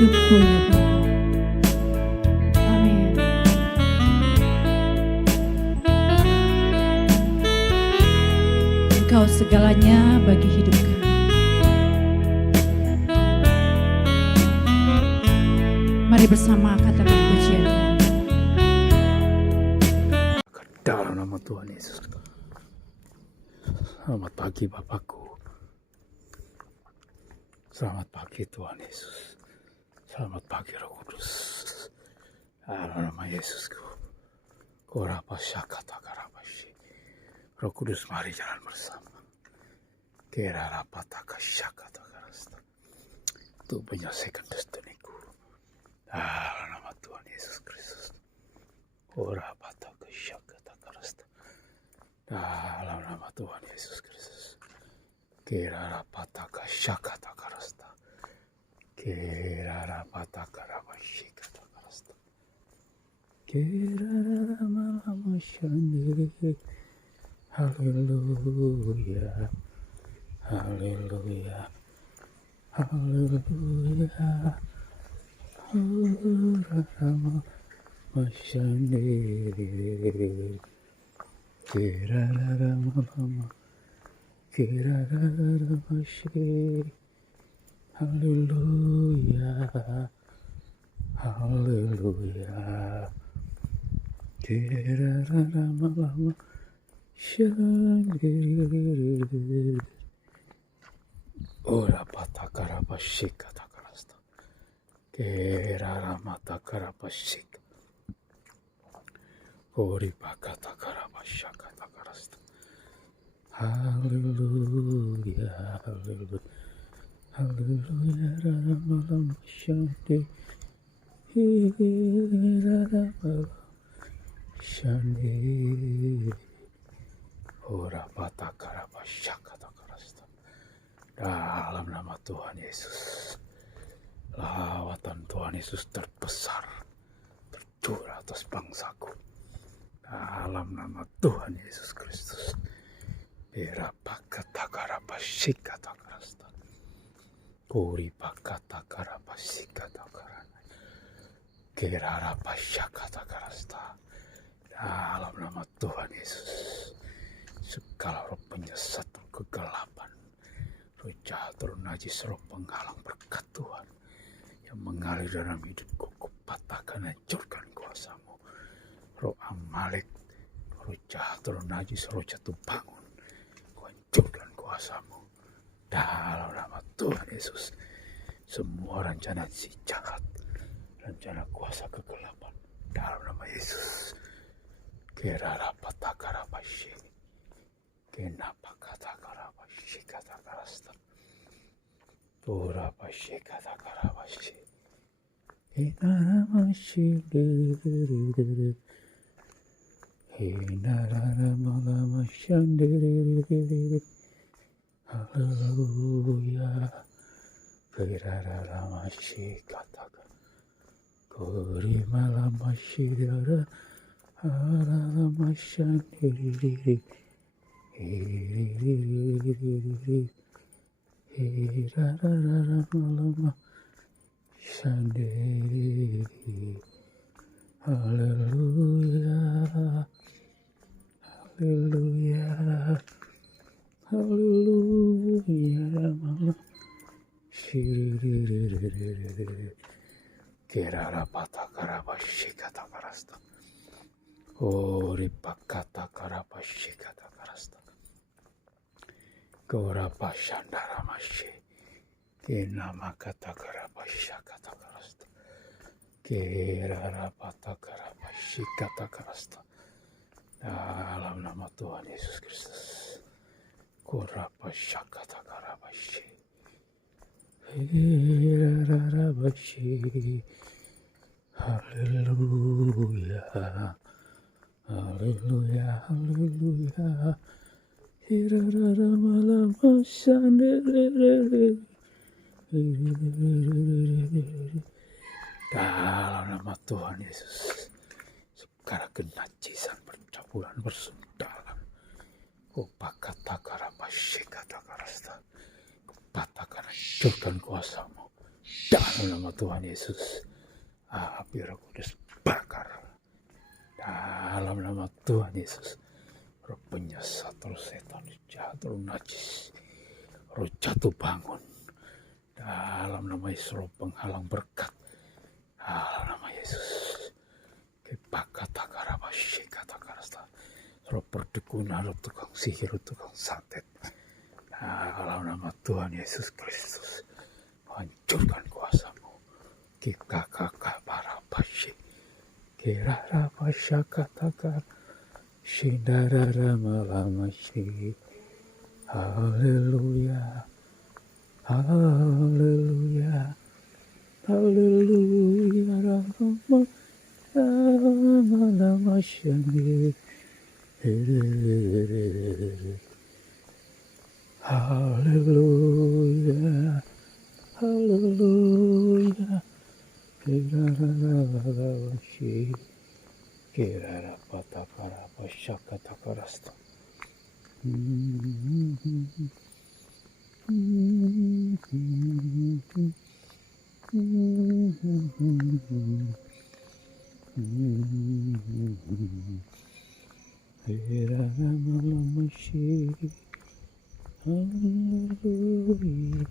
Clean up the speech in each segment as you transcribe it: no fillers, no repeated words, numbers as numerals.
hidupku ya Bapa. Amin. Engkau segalanya bagi hidup kami. Mari bersama katakan pujian. Dalam nama Tuhan Yesus. Selamat pagi Bapakku. Selamat pagi Tuhan Yesus. Selamat pagi Roh Kudus. Dalam nama Yesusku. Korapa syakata karabashi. Roh Kudus mari jalan bersama. Kira rapataka syakata karasta. Untuk menyelesaikan destiniku. Dalam nama Tuhan Yesus Kristus. Korapataka syakata karasta. Dalam nama Tuhan Yesus Kristus. Kira rapataka syakata karasta. Kira rapataka rabashi kata karasta. Kira rama shande. Haleluya. Haleluya. Haleluya. Rama shande. Kira rama. Kirararamashi. Haleluya. Haleluya. Kirararamama. Shandiri. Ora patakarabashi katakarasta. Kiraramatakarabashi. Ori pakatakarabasha katakarasta. Hallelujah, hallelujah, hallelujah, ramalam shande, ramalam shande, ora patakaraba syakatakarasta. Dalam nama Tuhan Yesus, lawatan Tuhan Yesus terbesar tercurah atas bangsaku. Dalam nama Tuhan Yesus Kristus. Berapakatakarabashikatakarasta. Kuripakatakarabashikatakarana. Kerarabashakatakarasta. Dalam nama Tuhan Yesus. Segala roh penyesat dan kegelapan, roh jahat, roh najis, roh penghalang berkat Tuhan yang mengalir dalam hidupku, kupatahkan, hancurkan kuasamu. Roh Amalek, roh jahat, roh najis, roh jatuh bangun, hancurkan kuasamu dalam nama Tuhan Yesus. Semua rencana si jahat, rencana kuasa kegelapan, dalam nama Yesus. Kerarapatagarabashi, kenapakatagarabashi katakarasta, purabashi katagarabashi, kenaramashi diri. Haleluya. Kirararamashi katakan. Kori malamashi dara. Haramashandiri. Hirararamalama. Shandiri. Haleluya. Haleluya, haleluya, mama. Shiriri. Kerarapatagarabashi katakarasta. Oripakatagarabashi katakarasta. Gorabashandaramashi. Kenamakatagarabashi katakarasta. Kerarapatagarabashi katakarasta. Dalam nama Tuhan Yesus Kristus. Korapa syakata karabashi. Hirarabashi. Haleluya. Haleluya. Haleluya. Hirararamalamasyandere. Dalam nama Tuhan Yesus. Segala kenajisan percabulan bersundalan. Kupakatakarabashikatakarasta. Kupatakan hancurkan kuasamu. dalam nama Tuhan Yesus. Api Roh Kudus bakar dalam nama Tuhan Yesus. Roh penyesat, roh setan, jahat, roh najis, roh jatuh bangun dalam nama Yesus. Roh penghalang berkat dalam nama Yesus. Kepakatakarabashi katakarasta. Roh perdekunan, roh tukang sihir, roh tukang santet dalam nama Tuhan Yesus Kristus. Hancurkan kuasamu. Kikakakabarabashi kirarabasha katakar shindararamalamashi. Haleluya, haleluya, haleluya, ramalamashi. Haleluya, haleluya, kirararabashi kirarapatakarabasha katakarasta. Kiraramalamashi. Haleluya,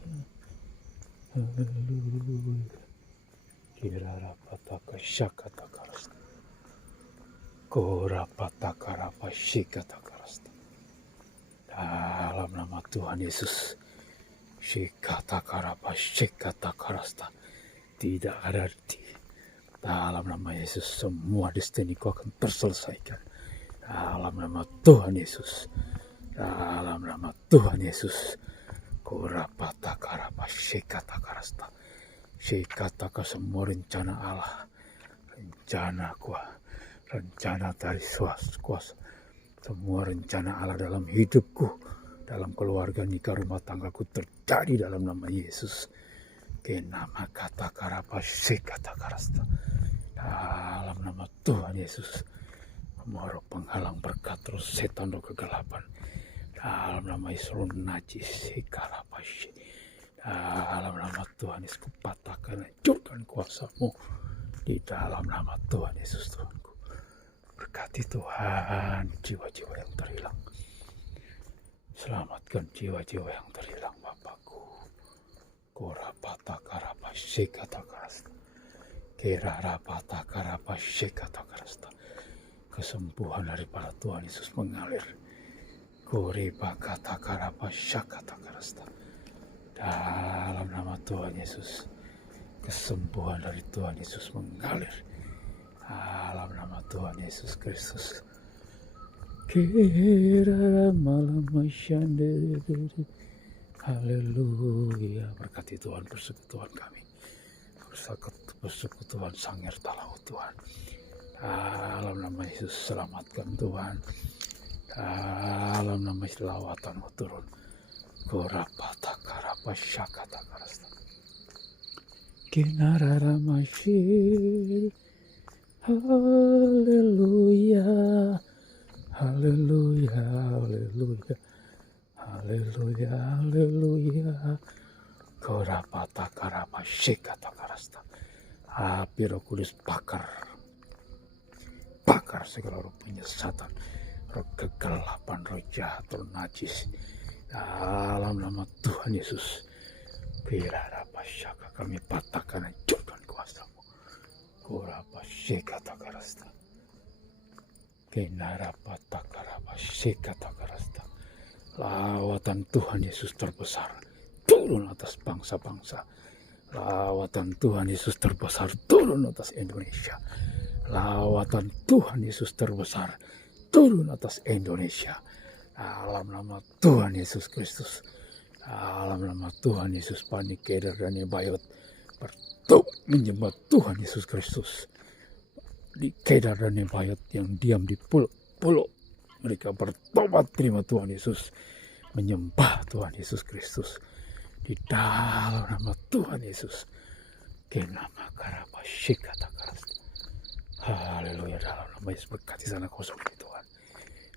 haleluya, kirarapatakasyakatakarasta. Korapatakarapashikatakarasta. Dalam nama Tuhan Yesus, shikatakarapashikatakarasta. Tidak ada arti. Dalam nama Yesus semua destiniku akan terselesaikan. Dalam nama Tuhan Yesus. Dalam nama Tuhan Yesus. Korapatakarapashikatakarasta. Shikataka semua rencana Allah. Rencana kuasa. Rencana dari kuasa. Semua rencana Allah dalam hidupku, dalam keluarga, nikah, rumah tanggaku terjadi dalam nama Yesus. Kenama kata karapasi kata karasta. Dalam nama Tuhan Yesus. Roh penghalang berkat, roh setan, roh kegelapan. Dalam nama Yesus, roh najis, karapasi. Dalam nama Tuhan Yesus, kupatahkan, hancurkan kuasamu. Di dalam nama Tuhan Yesus Tuhanku. Berkati Tuhan jiwa-jiwa yang terhilang. Selamatkan jiwa-jiwa yang terhilang Bapakku. Korapatakarapasi katakarasta. Kirarapatakarapasi katakarasta. Kesembuhan daripada Tuhan Yesus mengalir. Koripakatakarapasi katakarasta. Dalam nama Tuhan Yesus. Kesembuhan dari Tuhan Yesus mengalir. Dalam nama Tuhan Yesus Kristus. Haleluya. Berkati Tuhan persekutuan kami. Persekutuan Sangir Talahu Tuhan. Dalam nama Yesus selamatkan Tuhan. Dalam nama Yesus lawatanmu turun. Korapatakarapashakatakarasta. Kinararamasir. Haleluya, haleluya, haleluya, haleluya, haleluya. Korapatakarapashikatakarasta. Api Roh Kudus bakar segala roh penyesatan, roh kegelapan, roh jahat, roh najis. Dalam nama Tuhan Yesus, kirarapashaka kami patahkan, hancurkan kuasamu. Korapashikatakarasta. Kinarapatakarapashikatakarasta. Lawatan Tuhan Yesus terbesar turun atas bangsa-bangsa. Lawatan Tuhan Yesus terbesar turun atas Indonesia. Lawatan Tuhan Yesus terbesar turun atas Indonesia. Dalam nama Tuhan Yesus Kristus. Dalam nama Tuhan Yesus, Panik Kedar dan Nebayot bertobat menyembah Tuhan Yesus Kristus. Di Kedar dan Nebayot yang diam di pulau, mereka bertobat terima Tuhan Yesus, menyembah Tuhan Yesus Kristus. Di dalam nama Tuhan Yesus. Kenama karapashikatakarasta. Haleluya. Dalam nama Yesus berkati tanah kosong ini Tuhan.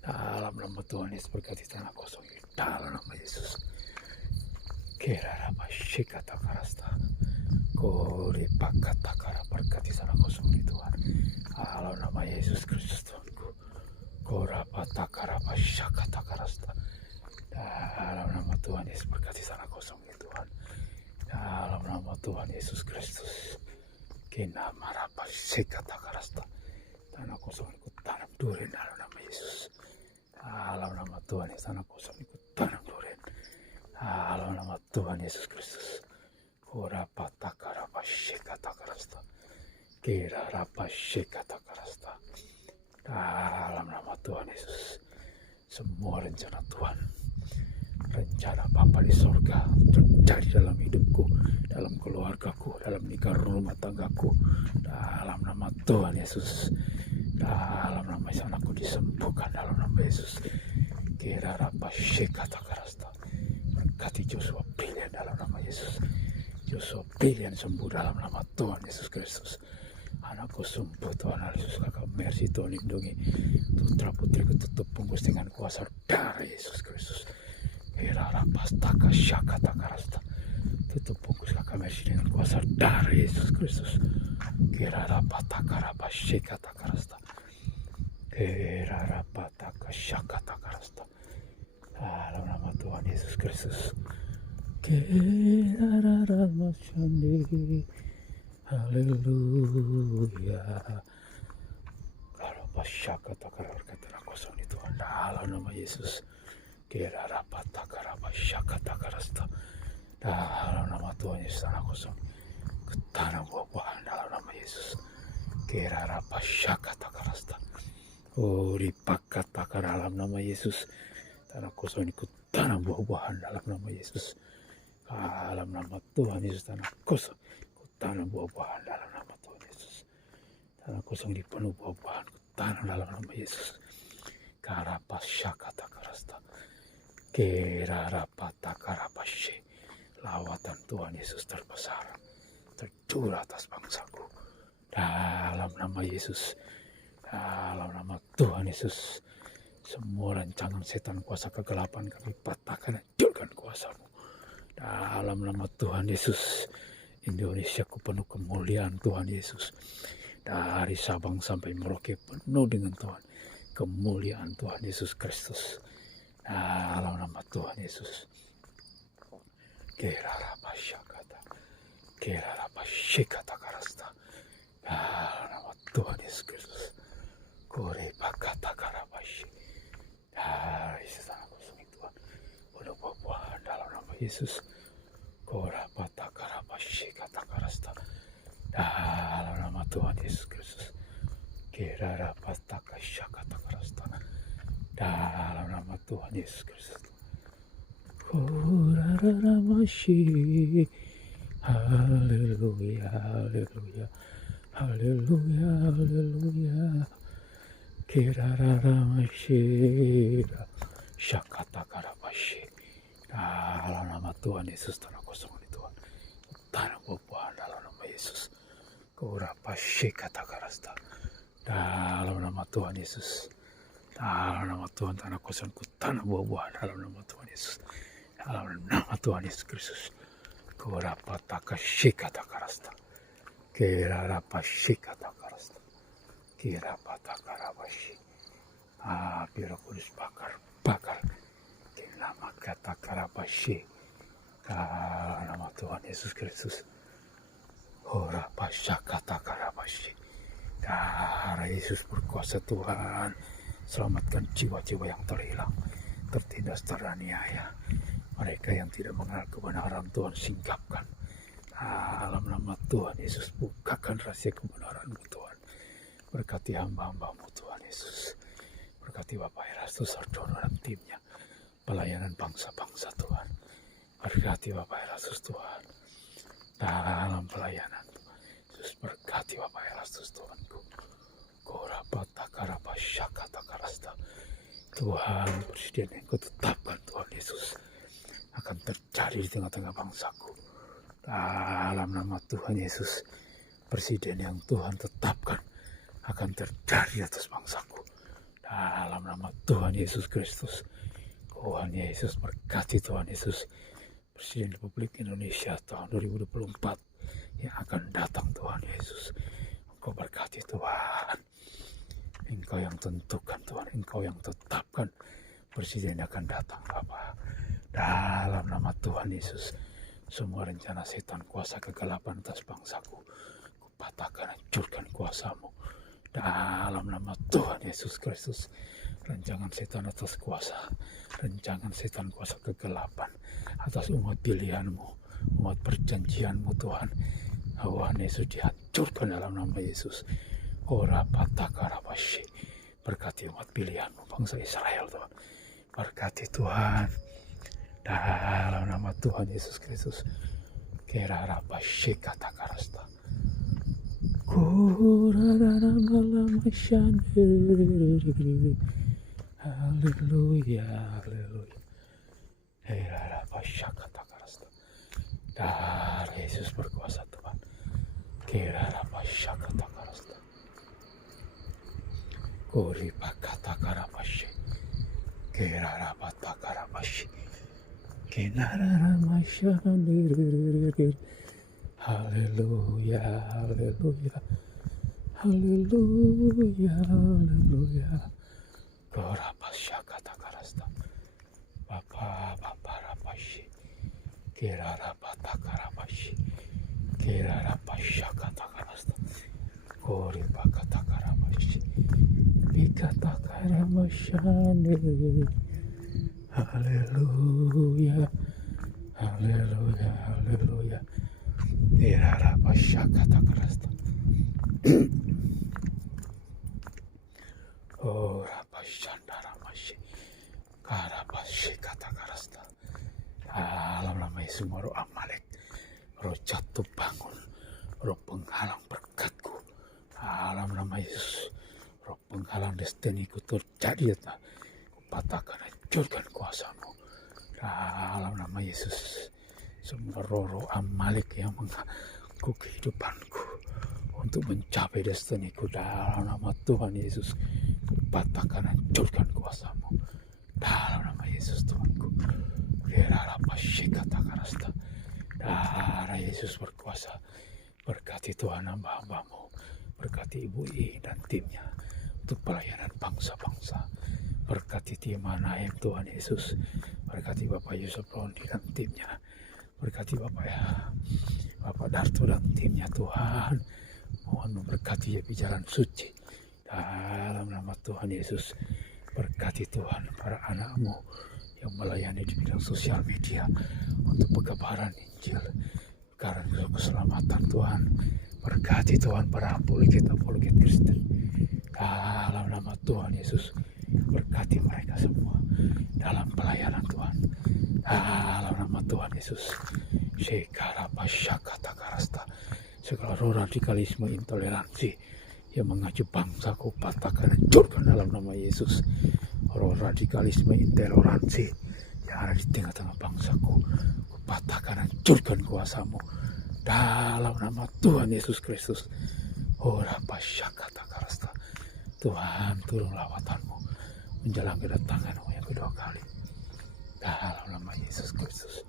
Dalam nama Tuhan Yesus berkati tanah kosong ini. Dalam nama Yesus. Kirarapashikatakarasta. Kori pakatakara berkati sana kosong ini Tuhan. Dalam nama Yesus Kristus Tuhanku. Kora patakara pasyakatakarasta. Dalam nama Tuhan Yesus berkati sana kosong ini Tuhan. Dalam nama Tuhan Yesus Kristus. Kina marapa sekatakarasta. Tanah kosong ikut tanam duren dalam nama Yesus. Dalam nama Tuhan Yesus tanah kosong ikut tanam duren. Dalam nama Tuhan Yesus Kristus. Kora patakara pasyakatakarasta. Kira rapa sekatakarasta. Dalam nama Tuhan Yesus. Semua rencana Tuhan, rencana Bapa di sorga terjadi dalam hidupku, dalam keluargaku, dalam nikah rumah tanggaku. Dalam nama Tuhan Yesus. Dalam nama Yesus anakku disembuhkan dalam nama Yesus. Kira rapa sekatakarasta. Berkati Joshua pilihan dalam nama Yesus. Joshua pilihan sembuh dalam nama Tuhan Yesus Kristus. Anakku sembuh Tuhan Yesus, kakak mercy Tuhan lindungi. Putra putriku tutup bungkus dengan kuasa darah Yesus Kristus. Kira rapas taka syaka takarasta. Tutup bungkus kakak mercy dengan kuasa darah Yesus Kristus. Kira rapat takarapa syaka takarasta. Kira rapat taka syaka takarasta. Dalam nama Tuhan Yesus Kristus. Kira ramas sendiri. Haleluya. Kalau pasyaka takara berkata kosong di Tuhan dalam nama Yesus. Kira rapat takara pasyaka takarasta. Dalam nama Tuhan Yesus tanah kosong. Ketanam buah-buahan dalam nama Yesus. Kira rapat syaka takarasta. Oh dipakat takar dalam nama Yesus. Tanah kosong ikut tanam buah-buahan dalam nama Yesus. Dalam nama Tuhan Yesus tanah kosong. Tanam buah-buahan dalam nama Tuhan Yesus. Tanah kosong dipenuh buah-buahan. Tanam dalam nama Yesus. Karapas syakata karasta. Kerarapata karapasye. Lawatan Tuhan Yesus terbesar. Tercurah atas bangsaku. Dalam nama Yesus. Dalam nama Tuhan Yesus. Semua rancangan setan kuasa kegelapan kami patahkan, hancurkan kuasamu. Dalam nama Tuhan Yesus. Indonesia ku penuh kemuliaan Tuhan Yesus. Dari Sabang sampai Merauke penuh dengan Tuhan. Kemuliaan Tuhan Yesus Kristus. Dalam nama Tuhan Yesus. Kerarapasyakata. Kerarapasyakata karasta. Dalam nama Tuhan Yesus Kristus. Korepakata karapasy. Dari sana kosong Tuhan. Penuh buah-buahan dalam nama Yesus. Korapata karapasy kata karasta. Dalam nama Tuhan Yesus Kristus. Kerarapata kasyakata karasta. Dalam nama Tuhan Yesus Kristus. Koraramasy. Haleluya, haleluya, haleluya, haleluya. Keraramasy. Syakata karapasy. Dalam nama Tuhan Yesus tanah kosong ini Tuhan. Tanah buah-buahan dalam nama Yesus. Korapasy kata karasta. Dalam nama Tuhan Yesus. Dalam nama Tuhan tanah kosong tanah buah-buahan dalam nama Tuhan Yesus. Dalam nama Tuhan Yesus Kristus. Korapatakashi kata karasta. Kerarapasy kata karasta. Kirapatakarapasy. Api Roh Kudus bakar. Nama kata karapasy. Nama Tuhan Yesus Kristus. Ora pasyakata karapasy. Darah Yesus berkuasa Tuhan. Selamatkan jiwa-jiwa yang terhilang, tertindas, teraniaya. Mereka yang tidak mengenal kebenaran Tuhan singkapkan. Dalam nama Tuhan Yesus bukakan rahasia kebenaran-Mu Tuhan. Berkati hamba-hamba-Mu Tuhan Yesus. Berkati Bapak Erastus Sardono dan timnya. Pelayanan bangsa-bangsa Tuhan. Berkati Bapak Erastus Tuhan. Dalam pelayanan Yesus berkati Bapak Erastus Tuhanku. Korapata karapasyakata karasta. Tuhan presiden yang Kau tetapkan Tuhan Yesus akan terjadi di tengah-tengah bangsaku. Dalam nama Tuhan Yesus, presiden yang Tuhan tetapkan akan terjadi atas bangsaku. Dalam nama Tuhan Yesus Kristus. Tuhan Yesus berkati Tuhan Yesus. Presiden Republik Indonesia tahun 2024 yang akan datang Tuhan Yesus. Engkau berkati Tuhan. Engkau yang tentukan Tuhan, Engkau yang tetapkan presiden yang akan datang Bapa. Dalam nama Tuhan Yesus, semua rencana setan kuasa kegelapan atas bangsaku, kupatahkan, hancurkan kuasamu. Dalam nama Tuhan Yesus Kristus, rancangan setan atas kuasa, rancangan setan kuasa kegelapan atas umat pilihanmu, umat perjanjianmu Tuhan. Tuhan Yesus dihancurkan dalam nama Yesus. Ora patakarabashi. Berkati umat pilihanmu, bangsa Israel Tuhan. Berkati Tuhan. Dalam nama Tuhan Yesus Kristus. Kerarabashi katakarasta. Haleluya, haleluya. Kerarabashi katakarasta. Dar Yesus berkuasa Tuhan. Kerarabashi katakarasta. Kori pakata karamashi, kerarabata karamashi, kenararamasha, haleluya, haleluya, haleluya, haleluya, korabasha kata karasta, bapa bapa rabashi, kerarabata karamashi, kerarabasha kata karasta, kori pakata karamashi. Bikata karamashane, haleluya, haleluya, haleluya. Irarabasha kata karasta. Oh rabashandaramashi, karabashi kata karasta. Dalam nama Yesus roh Amalek, roh jatuh bangun, roh penghalang berkatku. Dalam nama Yesus. Roh penghalang destiniku terjadi ya, kupatahkan, hancurkan kuasamu. Dalam nama Yesus, semua roh-roh Amalek yang mengganggu kehidupanku untuk mencapai destiniku, dalam nama Tuhan Yesus, kupatahkan, hancurkan kuasamu. Dalam nama Yesus Tuhanku. Darah Yesus berkuasa. Berkati Tuhan hamba-hambamu, berkati Ibu I dan timnya untuk pelayanan bangsa-bangsa. Berkati tim Manahem Tuhan Yesus. Berkati Bapak Yusuf Rondi dan timnya. Berkati Bapak Darto dan timnya Tuhan. Mohon memberkati jalan suci. Dalam nama Tuhan Yesus. Berkati Tuhan para anakmu yang melayani di bidang sosial media untuk pekabaran Injil. Karena keselamatan Tuhan. Berkati Tuhan para apologet Kristen. Dalam nama Tuhan Yesus, berkati mereka semua dalam pelayanan Tuhan. Dalam nama Tuhan Yesus, segala roh radikalisme, intoleransi yang mengacu bangsa ku patahkan, hancurkan dalam nama Yesus. Roh radikalisme, intoleransi yang ada di tengah-tengah bangsaku, ku patahkan, hancurkan kuasamu dalam nama Tuhan Yesus Kristus. Ora pasyakata karasta. Tuhan, turun lawatanmu menjelang kedatanganmu yang kedua kali. Dalam nama Yesus Kristus.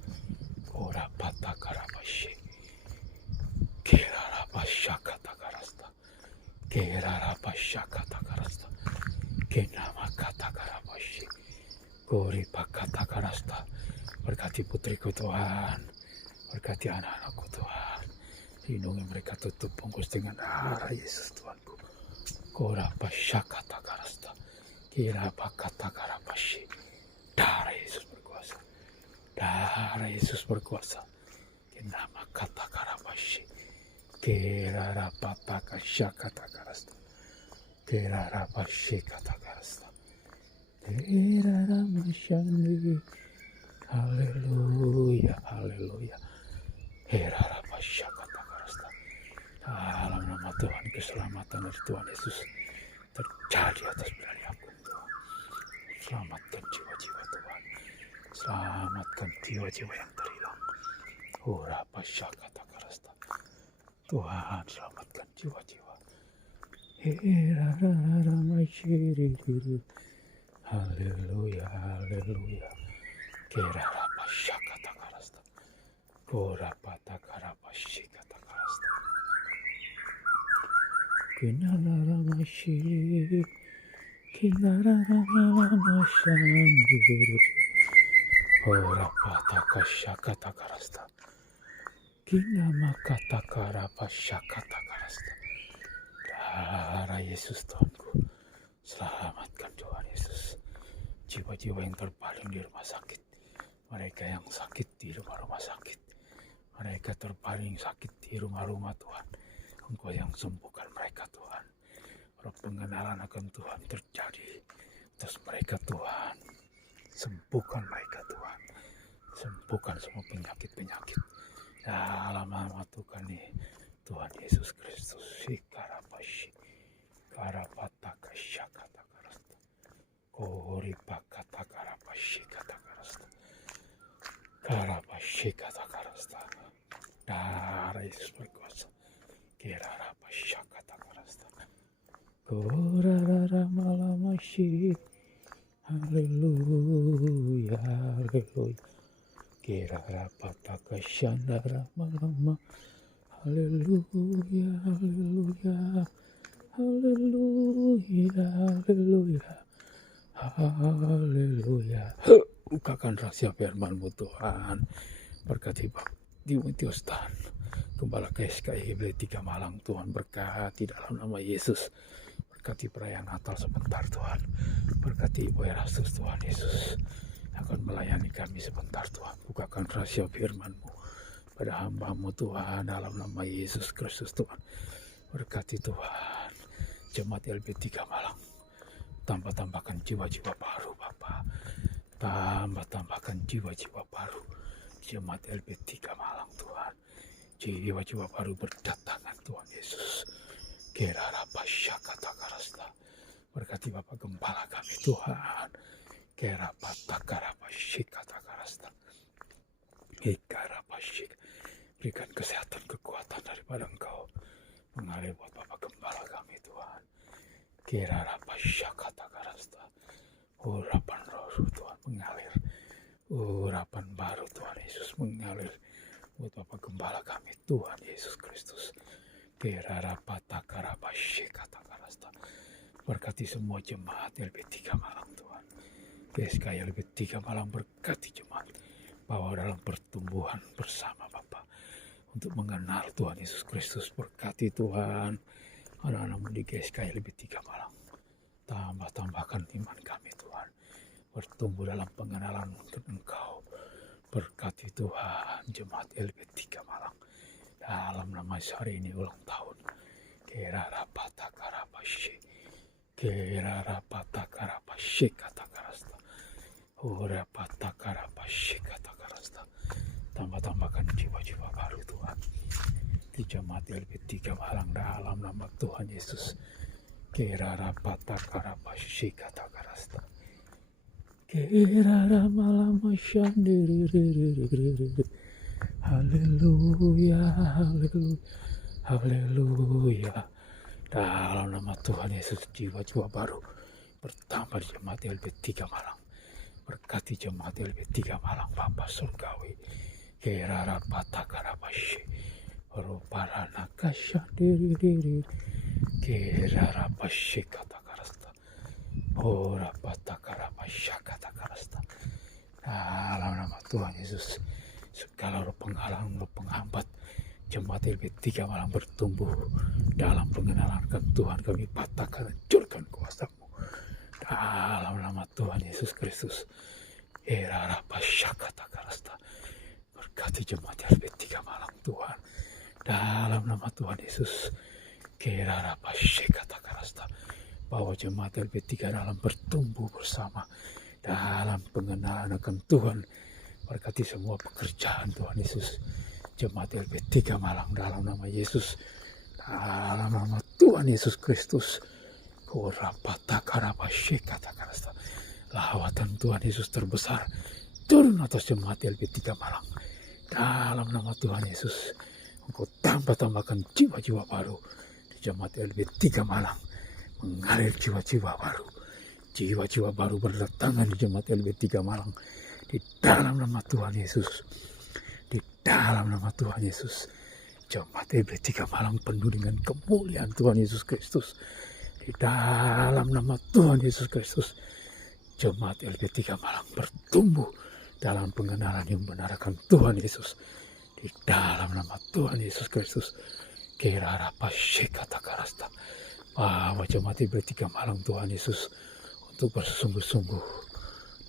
Ora patakarabashi. Kerarabasyakata karasta. Kerarabasyakata karasta. Kenama kata karabashi. Kori pakata karasta. Berkati putriku Tuhan. Berkati anak-anakku Tuhan. Lindungi mereka, tutup bungkus dengan darah Yesus Tuhanku. Kora pasyakata karasta. Kira pakata karabashi. Darah Yesus berkuasa. Darah Yesus berkuasa. Kenama kata karabashi. Kira rapata kasyakata karasta. Kira rabashi kata karasta. Kira ramasyani. Haleluya, haleluya. Kira rabasyakata karasta. Dalam nama Tuhan, keselamatan dari Tuhan Yesus terjadi atas pribadi aku Tuhan. Selamatkan jiwa-jiwa Tuhan. Selamatkan jiwa-jiwa yang terhilang. Ura pasyakata karasta. Tuhan, selamatkan jiwa-jiwa. Haleluya, haleluya. Kira pasyakata karasta. Ura patakara pasyakata karasta. kinararamashi, kinarararamashandiri, orapatakasyakatakarasta, kinamakatakarapasyakatakarasta. Darah Yesus Tuhanku, selamatkan Tuhan Yesus jiwa-jiwa yang terbaring di rumah sakit, mereka yang sakit di rumah-rumah sakit, mereka terbaring sakit di rumah-rumah Tuhan. Engkau yang sembuhkan mereka Tuhan. Roh pengenalan akan Tuhan terjadi atas mereka Tuhan. Sembuhkan mereka Tuhan. Sembuhkan semua penyakit-penyakit dalam nama Tuhan nih, Tuhan Yesus Kristus. Sikarapashi karapatakasyakatakarasta koripakatakarapashikatakarasta karapashikatakarasta. Darah Yesus berkuasa. Kirarapasyakatakarasta koraramalamashi. Haleluya, haleluya. Kirarapatakasyandaramalama. Haleluya, haleluya, haleluya, haleluya, haleluya. Bukakan rahasia firman-Mu Tuhan. Berkati Timotius dan Gembala KSKI Tiga Malang Tuhan, berkati dalam nama Yesus. Berkati perayaan Natal sebentar Tuhan. Berkati Ibu Erastus Tuhan Yesus akan melayani kami sebentar Tuhan. Bukakan rahasia firman-Mu pada hamba-Mu Tuhan dalam nama Yesus Kristus Tuhan. Berkati Tuhan jemaat LB3 Malang. Tambahkan jiwa-jiwa baru Bapa. Tambahkan jiwa-jiwa baru jemaat LB3 Malang Tuhan. Jiwa-jiwa baru berdatangan Tuhan Yesus. Kerarapasyakatakarasta. Berkati Bapak Gembala kami Tuhan. Kerapatakaramashikatakarasta. Ikarapasyik. Berikan kesehatan, kekuatan daripada Engkau. Mengalir buat Bapak Gembala kami Tuhan. Kirarapasyakatakarasta. Urapan roh Tuhan mengalir. Urapan baru Tuhan Yesus mengalir buat Bapak Gembala kami Tuhan Yesus Kristus. Kirarapatakaramashikatakarasta. Berkati semua jemaat LB3 Malang Tuhan. GSKI LB3 Malang, berkati jemaat bahwa dalam pertumbuhan bersama Bapa untuk mengenal Tuhan Yesus Kristus. Berkati Tuhan anak-anakmu di GSKI LB3 Malang. Tambahkan iman kami Tuhan. Bertumbuh dalam pengenalan Engkau. Berkati Tuhan jemaat LB3 Malang. Dalam nama hari ini ulang tahun. Kirarapatakaramashik. Kirarapatakaramashikatakarasta. Urapatakaramashikatakarasta. Tambahkan jiwa-jiwa baru Tuhan di jemaat LB3 Malang dalam nama Tuhan Yesus. Kirarapatakaramashikatakarasta. Kiraramalamashyandiriririririri. Haleluya, haleluya, haleluya. Dalam nama Tuhan Yesus, jiwa-jiwa baru bertambah di jemaat LB3 Malang. Berkati jemaat LB3 Malang Bapa Surgawi. Kirarapatakaramashik. Ruparanakasyandiriri. Kirarapashikatakarasta. Orapatakaramashakatakarasta. Dalam nama Tuhan Yesus, segala roh penghalang, roh penghambat jemaat LB3 Malang bertumbuh dalam pengenalan Tuhan, kami patahkan, hancurkan kuasa-Mu dalam nama Tuhan Yesus Kristus. Erarapasyakatakarasta. Berkati jemaat LB3 Malang Tuhan dalam nama Tuhan Yesus. Kerarapasyakatakarasta. Bahwa jemaat LB3 dalam bertumbuh bersama dalam pengenalan akan Tuhan. Berkati semua pekerjaan Tuhan Yesus. Jemaat LB3 Malang dalam nama Yesus. Dalam nama Tuhan Yesus Kristus. Korapatakaramashikatakarasta. Lawatan Tuhan Yesus terbesar turun atas jemaat LB3 Malang. Dalam nama Tuhan Yesus. Engkau tambahkan jiwa-jiwa baru di jemaat LB3 Malang. Mengalir jiwa-jiwa baru. Jiwa-jiwa baru berdatangan di jemaat LB3 Malang. Di dalam nama Tuhan Yesus. Di dalam nama Tuhan Yesus. Jemaat LB3 Malang penuh dengan kemuliaan Tuhan Yesus Kristus. Di dalam nama Tuhan Yesus Kristus, jemaat LB3 Malang bertumbuh dalam pengenalan yang benar akan Tuhan Yesus. Di dalam nama Tuhan Yesus Kristus, kira kata karasta bahwa jemaat LB3 Malang Tuhan Yesus untuk bersungguh-sungguh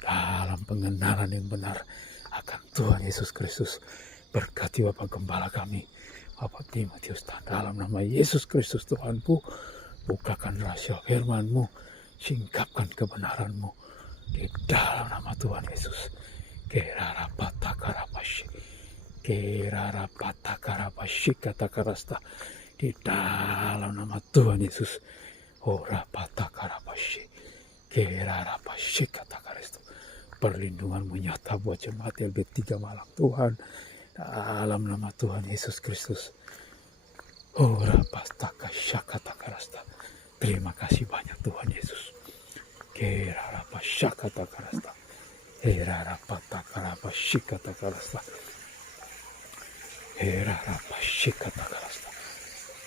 dalam pengenalan yang benar akan Tuhan Yesus Kristus. Berkati Bapak Gembala kami, Bapak Timotius, dalam nama Yesus Kristus Tuhanku, bukakan rahasia firman-Mu, singkapkan kebenaran-Mu di dalam nama Tuhan Yesus. Kerarapatakarapasi katakarasta di dalam nama Tuhan Yesus. Orapatakarapasi kerarapasi katakarasta. Perlindungan-Mu nyata buat jemaat LB3 Malang Tuhan, dalam nama Tuhan Yesus Kristus. Terima kasih banyak Tuhan Yesus.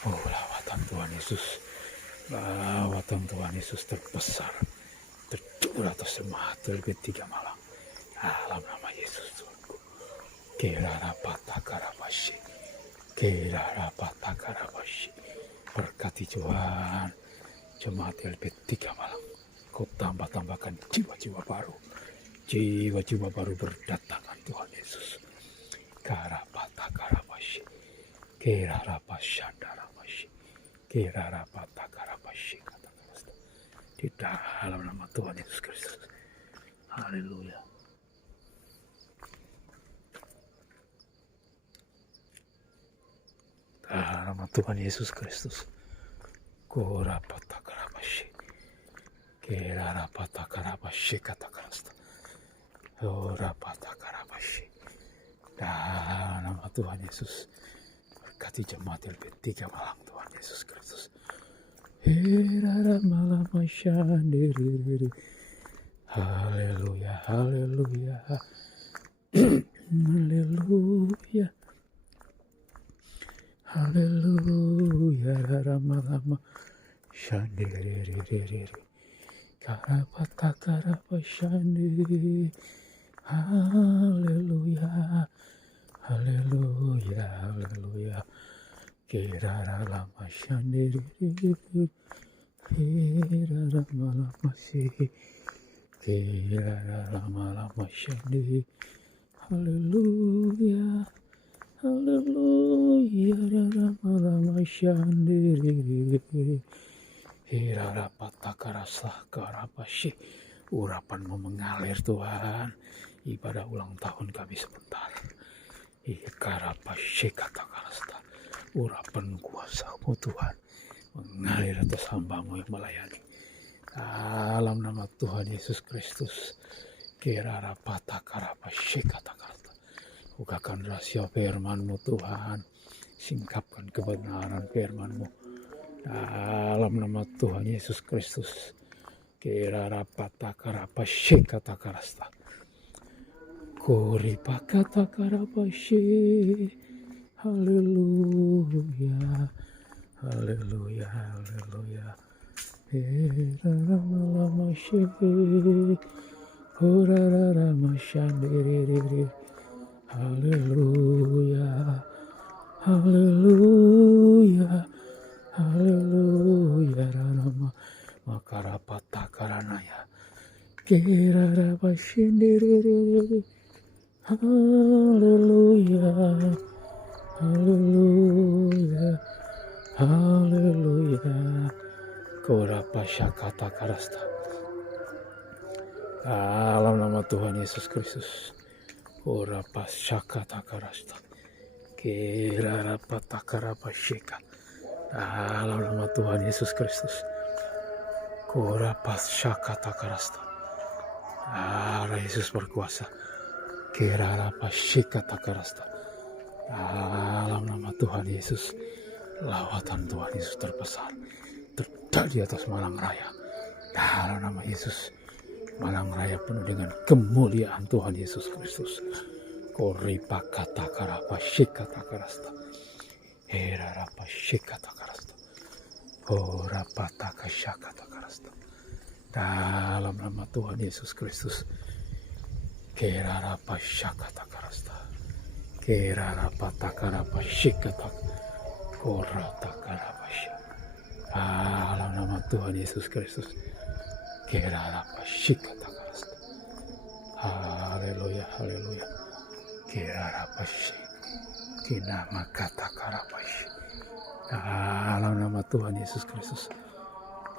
Oh, lawatan Tuhan Yesus, lawatan Tuhan Yesus terbesar, tercurah atas jemaat LB3 Malang, dalam nama Yesus Tuhanku. Kerarapatakarapasi. Berkati Tuhan jemaat LB3 Malang. Kau tambahkan jiwa-jiwa baru. Jiwa-jiwa baru berdatangan Tuhan Yesus. Karapatakarapasi. Kerarapasyandarapasi. Kerarapatakarapasi. Di dalam nama Tuhan Yesus Kristus. Haleluya. Nama Tuhan Yesus Kristus. Korapatakarapasi. Kerarapatakarapasi katakarasta. Korapatakarapasi. Dalam nama Tuhan Yesus. Berkati jemaat LB3 Malang Tuhan Yesus Kristus. Haleluya, haleluya. Haleluya. Haleluya, rama-rama, shandiri, karapatakarapa shandi. Haleluya, haleluya, haleluya. Kiraralama shandiri, kirarama si, kirarama shandi. Haleluya. Haleluya, rama shandiri, hirarapatakarasa karapasi. Urapan-Mu mengalir Tuhan. Ibadah ulang tahun kami sebentar. Ikarapasi katakarasta. Urapan kuasa-Mu Tuhan mengalir atas hamba-Mu yang melayani. Dalam nama Tuhan Yesus Kristus. Kirarapatakarapasi katakarasta. Bukakan rahasia firman-Mu Tuhan. Singkapkan kebenaran firman-Mu. Dalam nama Tuhan Yesus Kristus. Kirarapatakarapasi katakarasta. Koripakatakarapasi. Haleluya. Haleluya. Haleluya. Kiraramalamashi. Koraramashandiri. Haleluya, haleluya, haleluya, rama makarapatakaranaya, kirarapashindiri, haleluya, haleluya, haleluya, korapashakatakarasta. Dalam nama Tuhan Yesus Kristus. Korapashakatakarasta. Kirarapatakarapashika. Dalam nama Tuhan Yesus Kristus. Korapashakatakarasta. Allah Yesus berkuasa. Kirarapashikatakarasta. Dalam nama Tuhan Yesus. Lawatan Tuhan Yesus terbesar terjadi atas Malang Raya. Dalam nama Yesus. Malang Raya penuh dengan kemuliaan Tuhan Yesus Kristus. Koripakatakarapashikatakarasta. Hera rapa shikata karasta. Ora pataka shakata karasta. Dalam nama Tuhan Yesus Kristus. Kera rapa shakata karasta. Kera rapa takarapa shikata. Kora takarapa shakata. Dalam nama Tuhan Yesus Kristus. Kera rapa shikata karasta. Haleluya, haleluya. Kera rapa shikata. Kinama kata karapashi. Dalam nama Tuhan Yesus Kristus.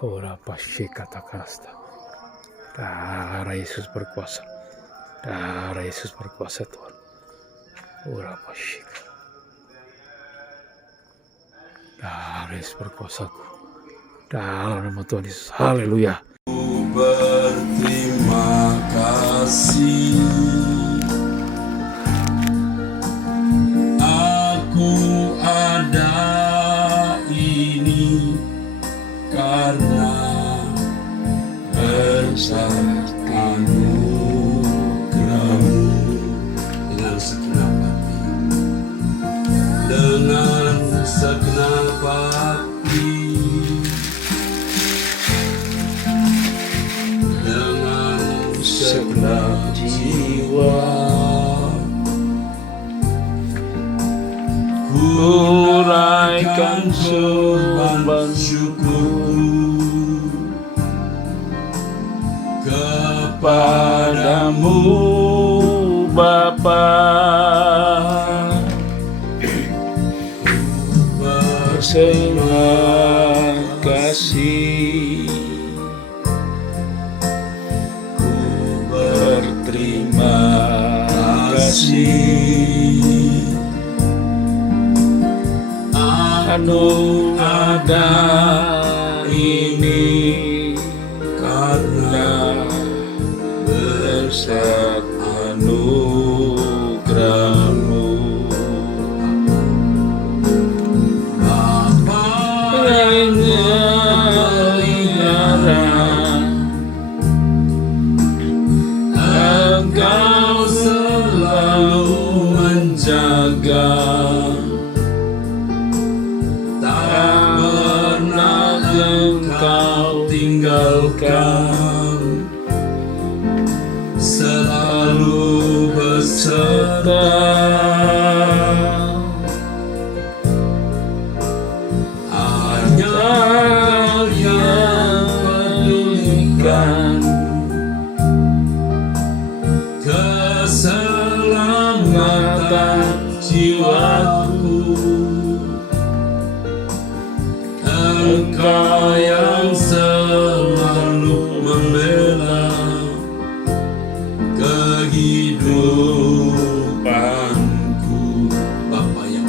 Ora pashi kata karasta. Darah Yesus berkuasa. Darah Yesus berkuasa Tuhan. Ora pashi. Darah Yesus berkuasa. Dalam nama Tuhan Yesus. Haleluya. Berterima kasih. Karena berkat anugerah-Mu, dengan segenap hati, dengan segenap hati, dengan segenap jiwa, kuraikan sembah syukurku kepadamu Bapa. Berterima kasih, ku berterima kasih. Ada ini karena berkat anugerah-Mu, Bapa yang pelihara. Engkau selalu menjaga, Engkau tinggalkan, selalu beserta. Hanya Kau yang pedulikan keselamatan jiwaku. Engkau yang selalu membela kehidupanku, Bapa yang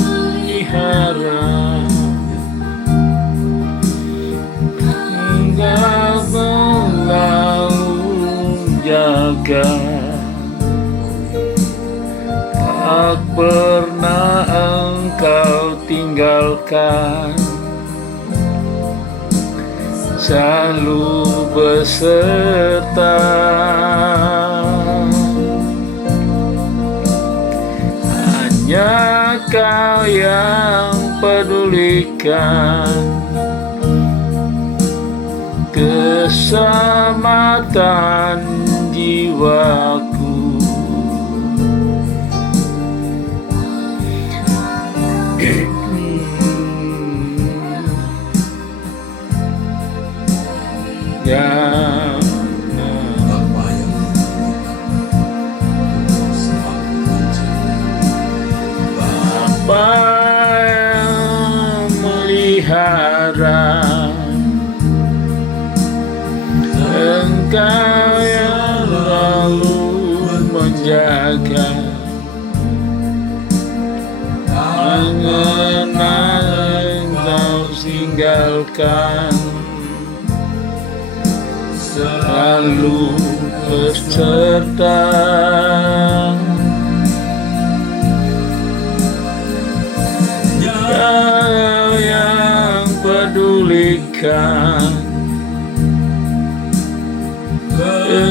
melihara. Engkau selalu jaga, tak pernah Engkau tinggalkan, selalu beserta. Hanya Kau yang pedulikan keselamatan jiwaku. Bapa yang melihara, Engkau yang selalu menjaga, mengenal Engkau tinggalkan, selalu beserta. Kau yang pedulikan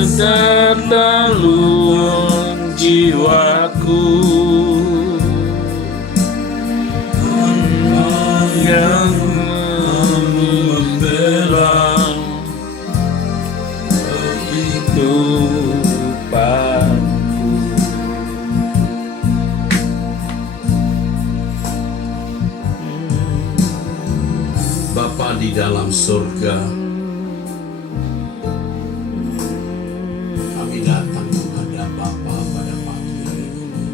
sedatalun jiwaku yang membela kehidupanku. Bapa di dalam surga, kami datang menghadap Bapa pada pagi hari ini.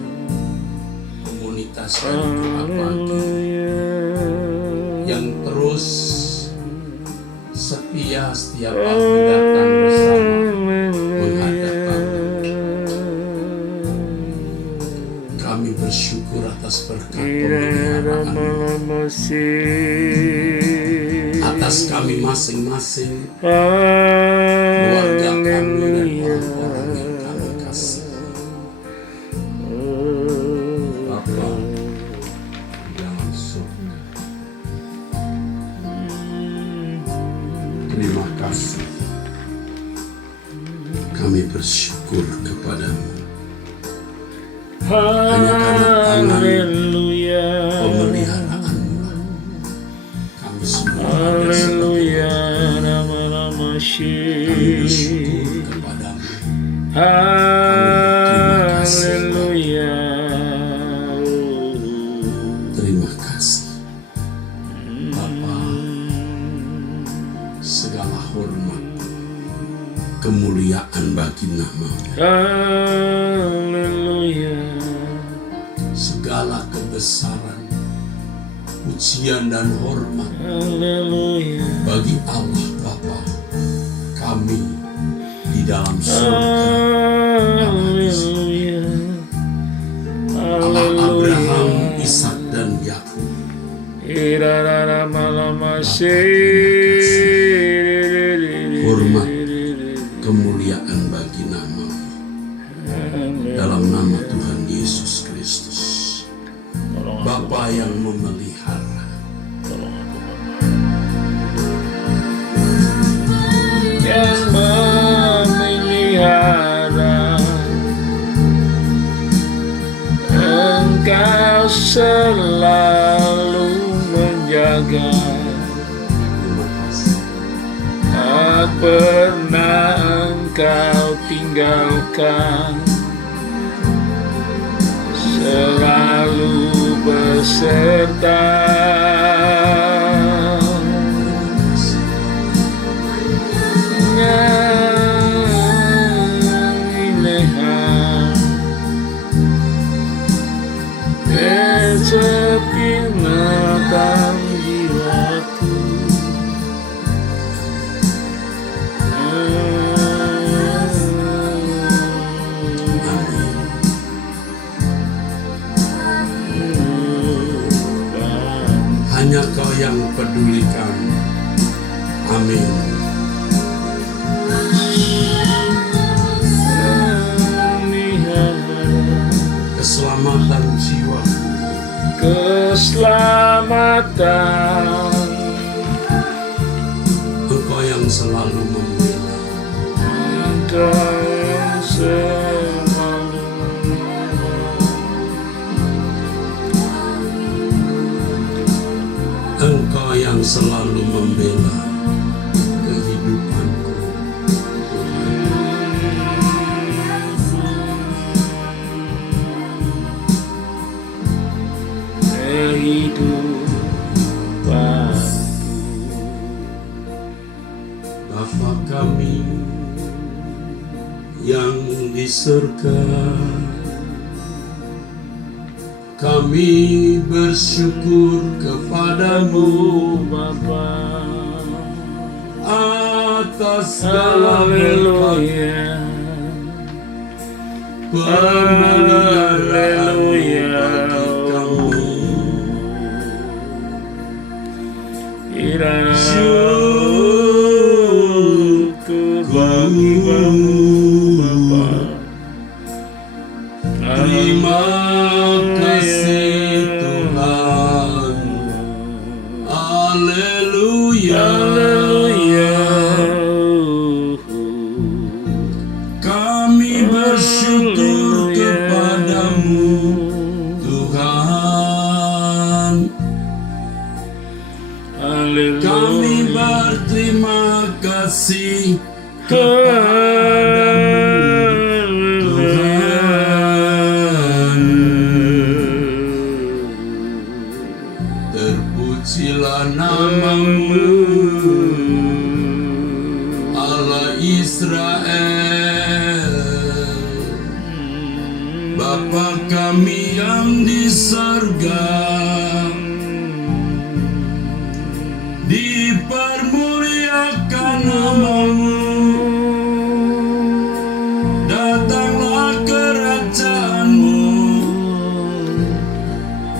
Komunitas dari doa pagi yang terus setia setiap pagi datang bersama menghadap Bapa. Kami bersyukur atas berkat pemeliharaan atas kami masing-masing, keluarga kami dan orang-orang yang kami kasih. Bapa di dalam surga, terima kasih. Kami bersyukur kepadamu hanya karena tangan pemeliharaan-Mu kami semua ada Haleluya, sebagai nama-nama kami bersyukur kepadamu. Haleluya. Terima kasih Bapa, segala hormat kemuliaan bagi nama-Mu, Haleluya. segala kebesaran pujian dan hormat Haleluya. bagi Allah Bapa kami di dalam surga, Haleluya. Allah Abraham, Ishak dan Yakub. Hormat kemuliaan bagi nama dalam nama Tuhan Yesus Kristus, Bapa yang memelihara. Yang memelihara, Engkau selalu menjaga, Terima kasih. tak pernah Engkau tinggalkan, selalu beserta. Kecepinatan jiwaku, Hanya Kau yang pedulikan. Amin. Keselamatan jiwaku, keselamatan, Engkau yang selalu membela. Engkau yang selalu Engkau yang selalu membela kehidupanku. kehidupanku. Bapa kami yang di surga, kami bersyukur kepadamu Bapa, atas segala berkat haleluya, pemeliharaan-Mu haleluya. bagi kami. Syukur bagi-Mu Bapa. Terima kasih Tuhan. Haleluya. Haleluya. kasih kepadamu Tuhan. Terpujilah namamu Allah Israel, Bapa kami yang di sorga, dipermuliakan namamu. Datanglah kerajaanmu,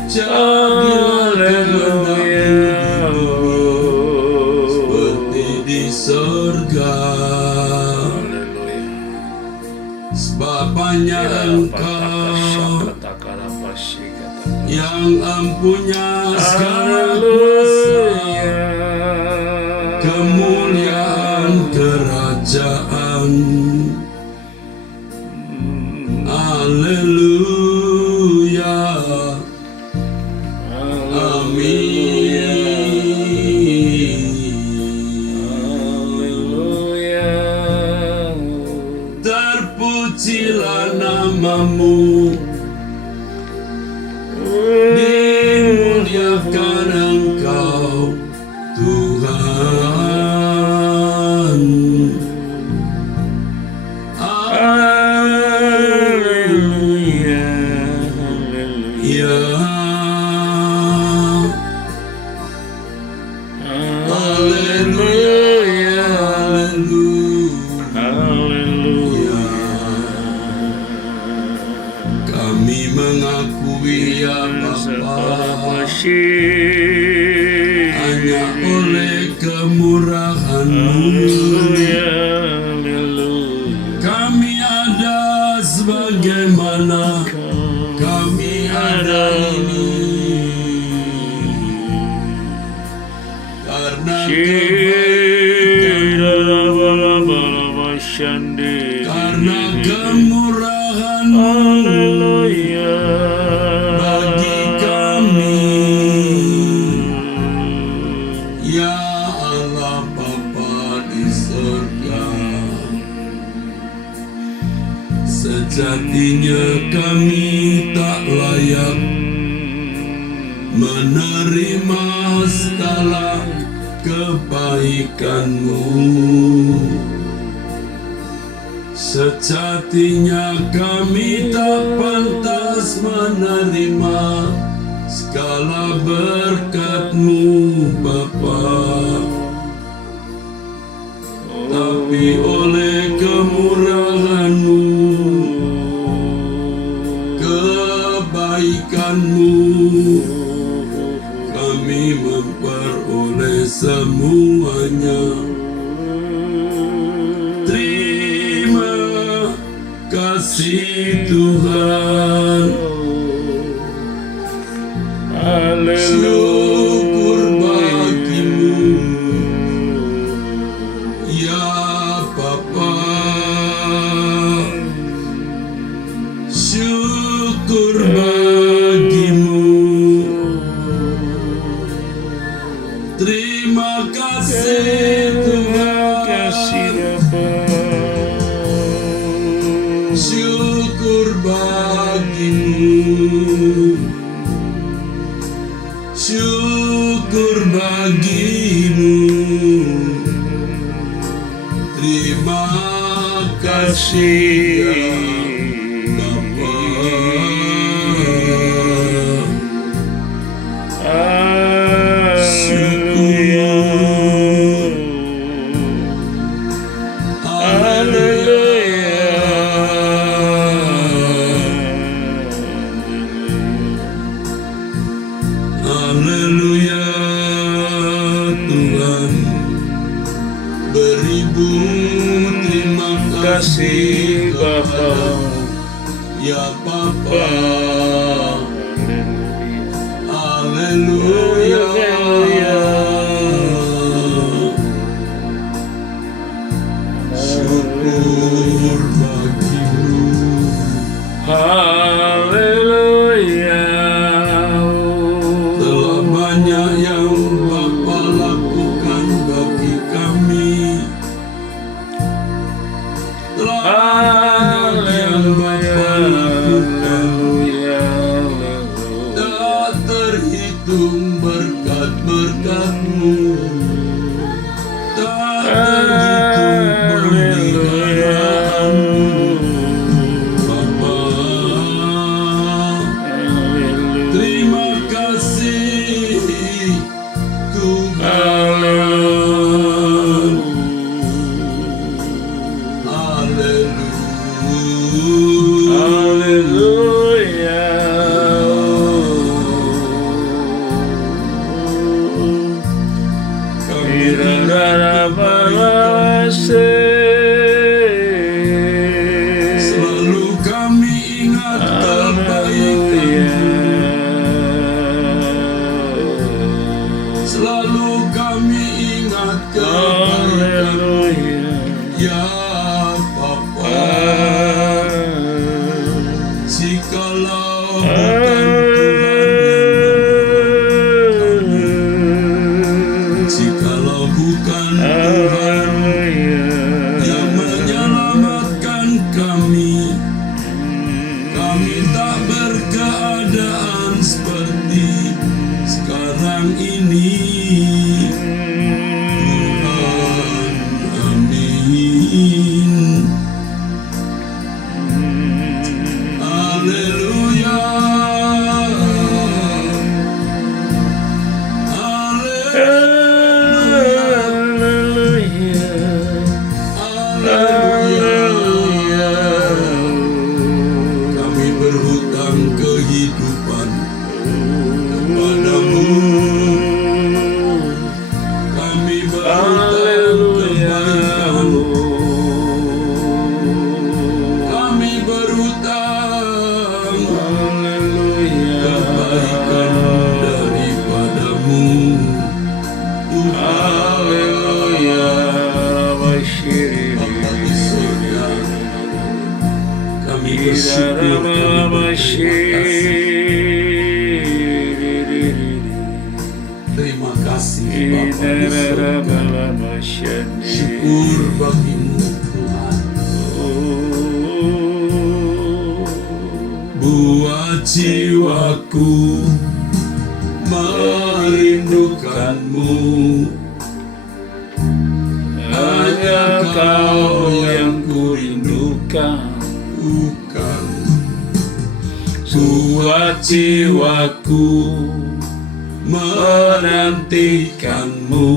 jadilah kehendakmu seperti di sorga. Sebab hanya Engkau yang empunya segala kuasa, kemuliaan kerajaan. Haleluya, amin. Terpujilah namamu, dimuliakan Engkau Tuhan. Haleluya, Ya, haleluya, haleluya. Kami mengakui ya Bapa, hanya oleh kemurahan-Mu kami ada sebagaimana kami ada ini. Karena karena kemurahan-Mu bagi kami, ya Allah Bapa di surga. Sejatinya kami tak layak menerima segala kebaikan-Mu. Sejatinya kami tak pantas menerima segala berkat-Mu Bapa, tapi oleh kemurahan-Mu, kebaikan-Mu, kami memperoleh semuanya. Terima kasih Tuhan. Syukur bagi-Mu ya Bapa. Syukur bagi-Mu. Terima kasih Tuhan. Syukur bagi-Mu. Syukur bagi-Mu. Terima kasih ya Bapa. Syukur. Haleluya Tuhan, beribu terima kasih Bapa, ya Bapa. Haleluya. Syukur bagi-Mu. Haleluya. Telah banyak yang Bapa lakukan bagi kami. Selalu kami ingat kebaikan-Mu. Selalu kami ingat kebaikan-Mu. Ya Bapa, jikalau bukan Tuhan yang jikalau bukan Tuhan yang menyelamatkan kami, kami tak berkeadaan seperti sekarang ini. Tuhan, amin. Haleluya. Haleluya. Kami berhutang kehidupan kepadamu. Kami berhutang kebaikan-Mu. Kami berhutang kebaikan daripada-Mu. Bapa di surga, kami bersyukur, kami berterima kasih. Terima kasih Bapa di surga. Syukur bagi-Mu Tuhan. Buat jiwaku merindukan-Mu, hanya Kau yang kurindukan. Bukan buat jiwaku menantikan-Mu,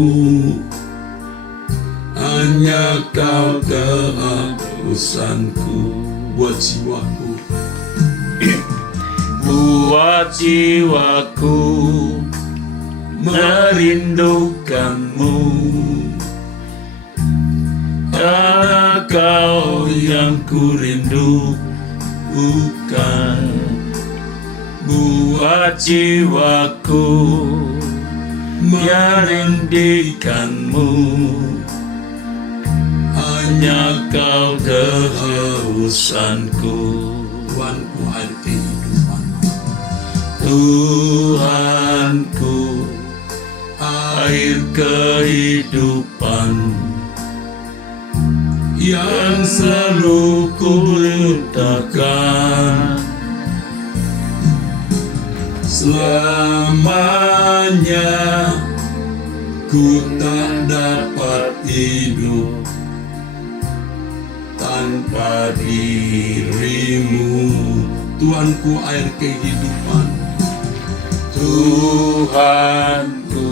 hanya Kau kehabisanku. Buat jiwaku, buat jiwaku merindukan-Mu, hanya Kau yang kurindukan. Buat jiwaku merindukan-Mu, hanya Kau kehausanku. Tuhanku, air kehidupan. Tuhanku, air kehidupan yang selalu kubutakan. Selamanya ku tak dapat hidup tanpa diri-Mu. Tuhanku, air kehidupan. Tuhanku,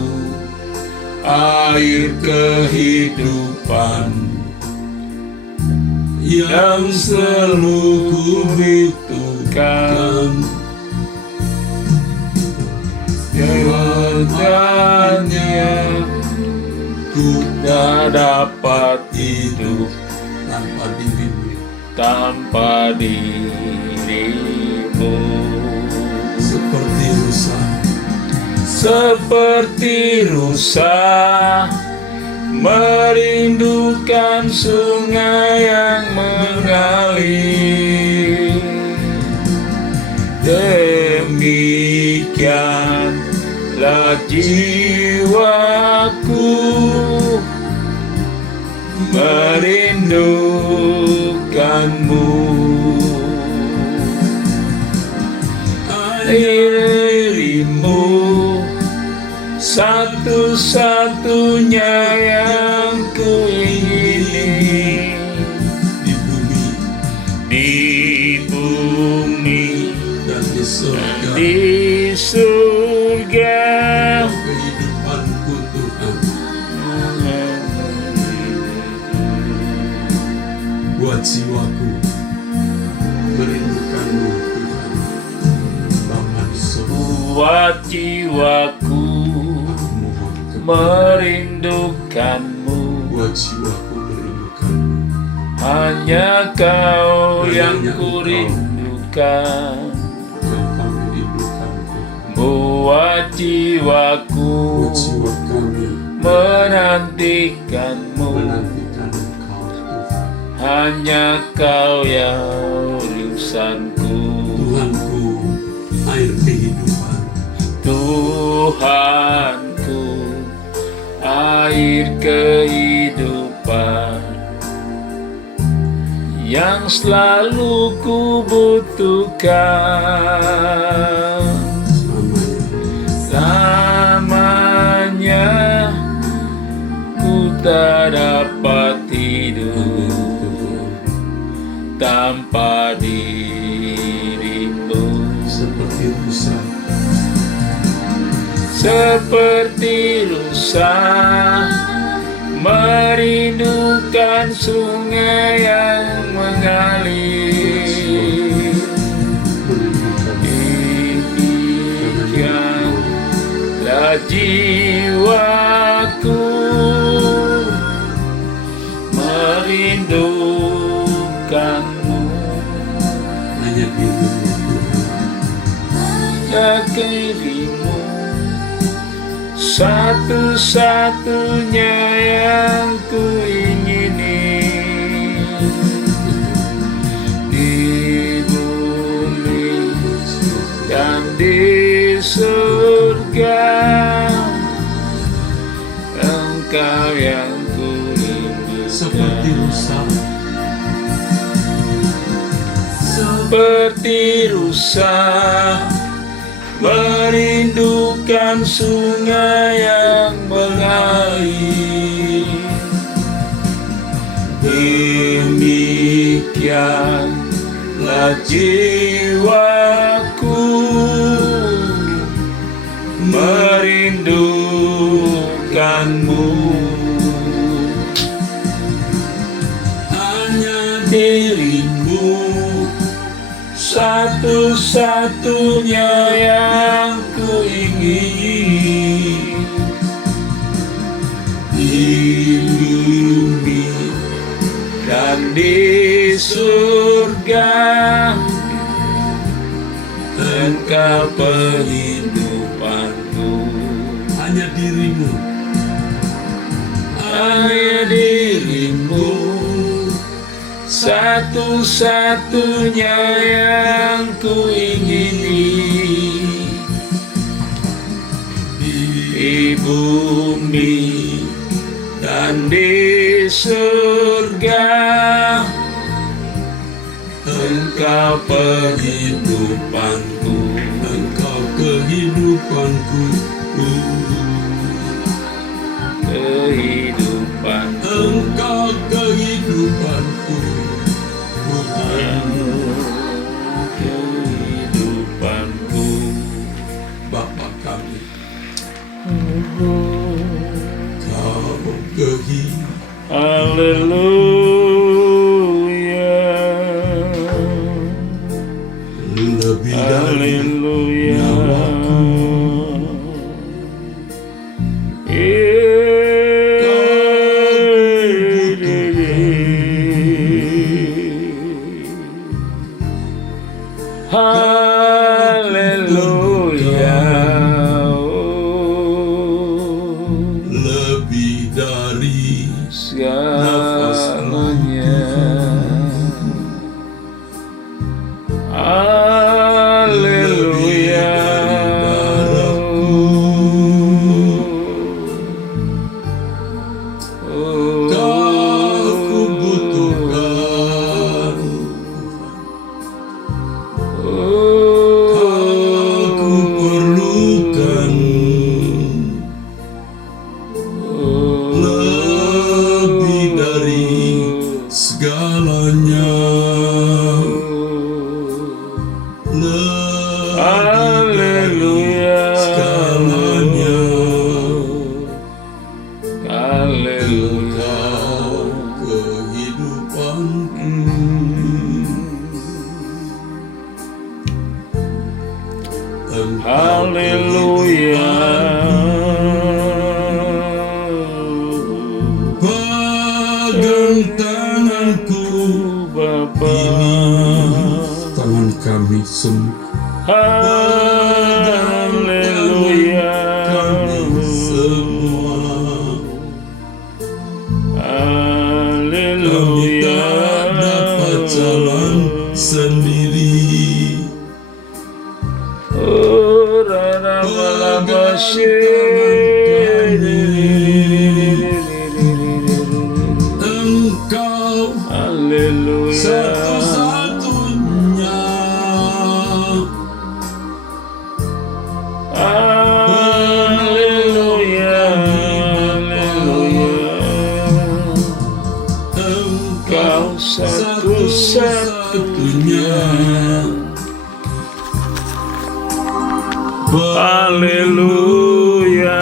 air kehidupan yang selalu kubutuhkan. Selamanya ku tak dapat hidup tanpa diri-Mu. Seperti rusa merindukan sungai yang mengalir, demikianlah jiwaku merindukan-Mu. Diri-Mu satu-satunya yang kuingini di bumi dan di surga. Kehidupanku Tuhan, buat jiwaku merindukan-Mu Tuhan. Bapa di surga, buat jiwaku merindukan merindukanmu. Buat jiwaku merindukanmu. Hanya kau yang kurindukan. Yang kami rindukan Tuhan. Buat jiwaku Buat jiwa kami menantikanmu. menantikan Engkau Tuhan. Hanya kau yang urusanku. Tuhanku, air kehidupan. Tuhanku, air kehidupan yang selalu ku butuhkan. Selamanya ku tak dapat hidup tanpa dirimu. Seperti rusa, Seperti rusa merindukan sungai yang mengalir. Demikianlah jiwaku merindukanmu. hanya dirimu Hanya dirimu, satu-satunya yang ku ingini di bumi dan di surga. Engkau yang ku seperti rindukan. rusa, Seperti rusa merindukan sungai yang mengalir. Demikianlah jiwaku merindukanmu. Hanya dirimu, satu-satunya yang ku ingini di bumi dan di surga. Engkau penghidupanku. hanya dirimu, Hanya dirimu, satu-satunya yang ku ingini di bumi dan di surga. Engkau penghidupanku. Engkau kehidupanku, Kehidupanku. Engkau kehidupanku, Kehidupanku. Bapa kami, Kau kehidupan. Haleluya. Lebih dari Haleluya. nyawaku. Haleluya. Lebih dari Segalanya. Haleluya. Kau ku butuhkan, Kau ku perlukan. Lebih dari segalanya, lebih dari segalanya. Haleluya. Engkau kehidupanku. Engkau Haleluya. kehidupanku. tanganku Bapa. tangan kami semua. Haleluya. Kami semua. Kami Haleluya. tak dapat jalan sendiri. Oh, Rana Engkau Haleluya. satu-satunya. Haleluya. Haleluya. Engkau Kau satu-satunya. Haleluya.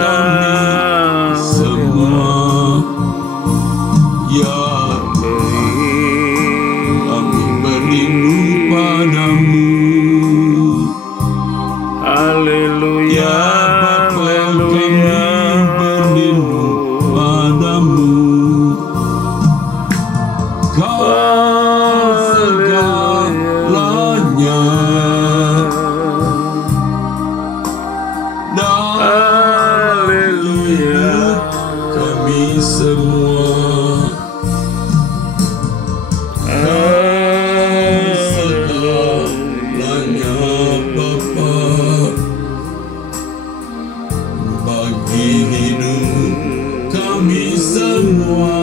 Semua ya kami merindu padamu. Haleluya. Ya Bapa, Haleluya. kami berlindung padamu. Kau segalanya. Haleluya. Kami semua segalanya Bapa, bagi hidup kami semua.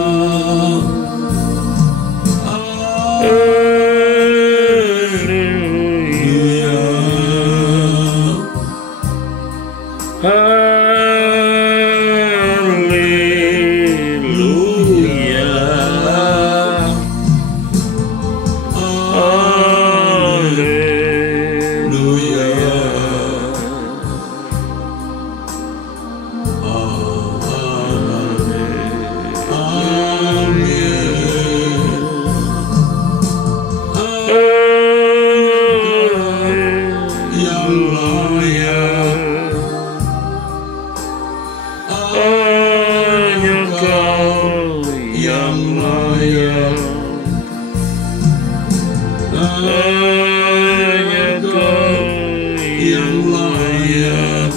Yang layak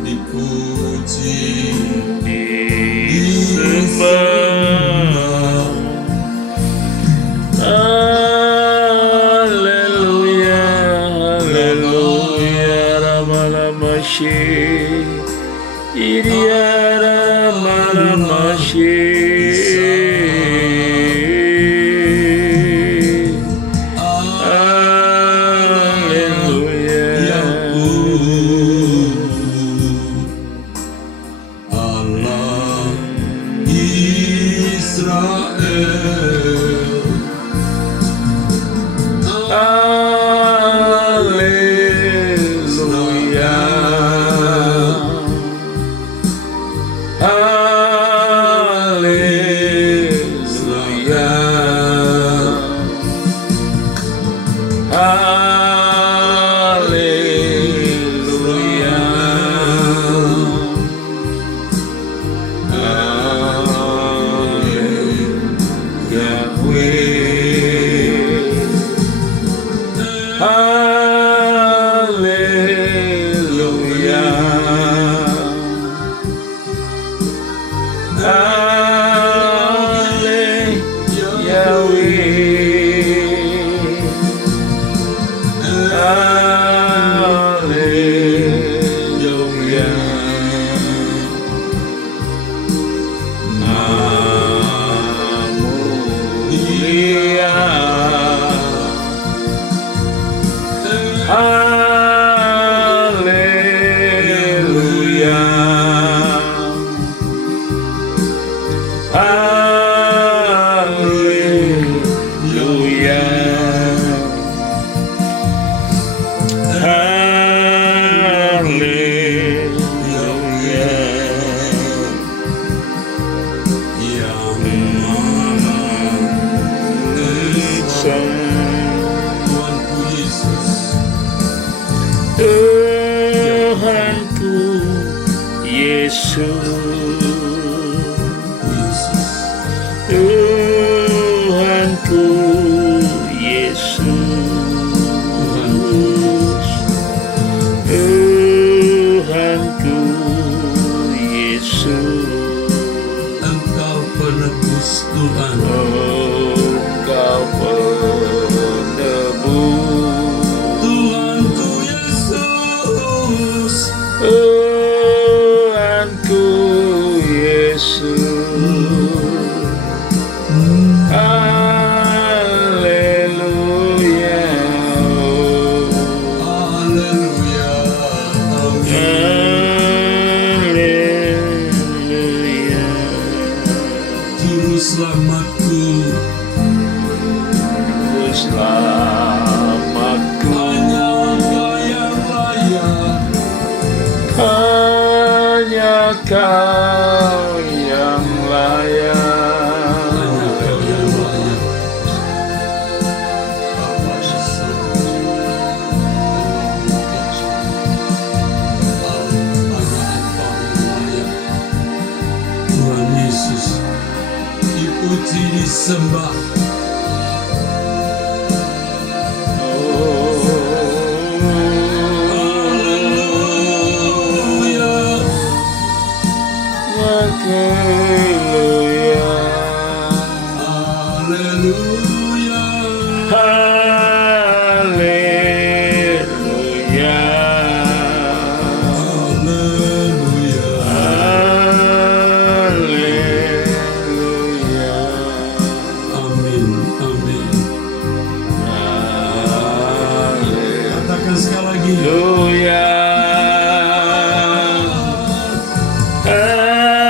dipuji, disembah. Haleluya. Haleluya. Ramalamashi. Iriara Malamashi. Allah Israel. Haleluya. Haleluya. Haleluya. Tuhanku Yesus, Tuhanku Yesus, Yesus. Haleluya. Haleluya. Haleluya. Juru selamatku, Selamatku. hanya Engkau yang layak. Hanya Kau yang layak. Hanya Kau yang layak. Bapa di surga, hanya Engkau yang layak. Tuhan Yesus, dipuji, disembah. Haleluya. Haleluya. Haleluya. Haleluya. Haleluya. Haleluya. Amin. Amin. Katakan sekali lagi. Haleluya. Haleluya.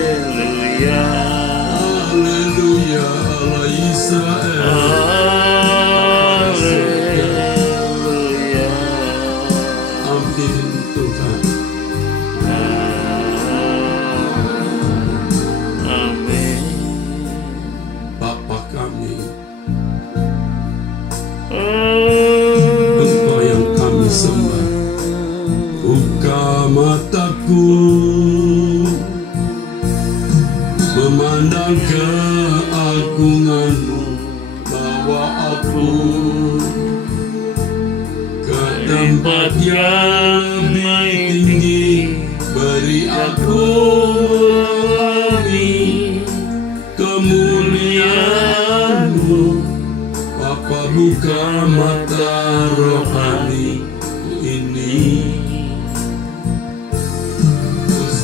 Haleluya. Haleluya. Allah Israel. Haleluya. Amin Tuhan. Amin. Bapa kami, Engkau yang kami sembah. Buka mataku, memandang keagungan-Mu, bawa aku ke tempat yang lebih tinggi. Beri aku mengalami kemuliaan-Mu. Bapa, buka mata rohani ini.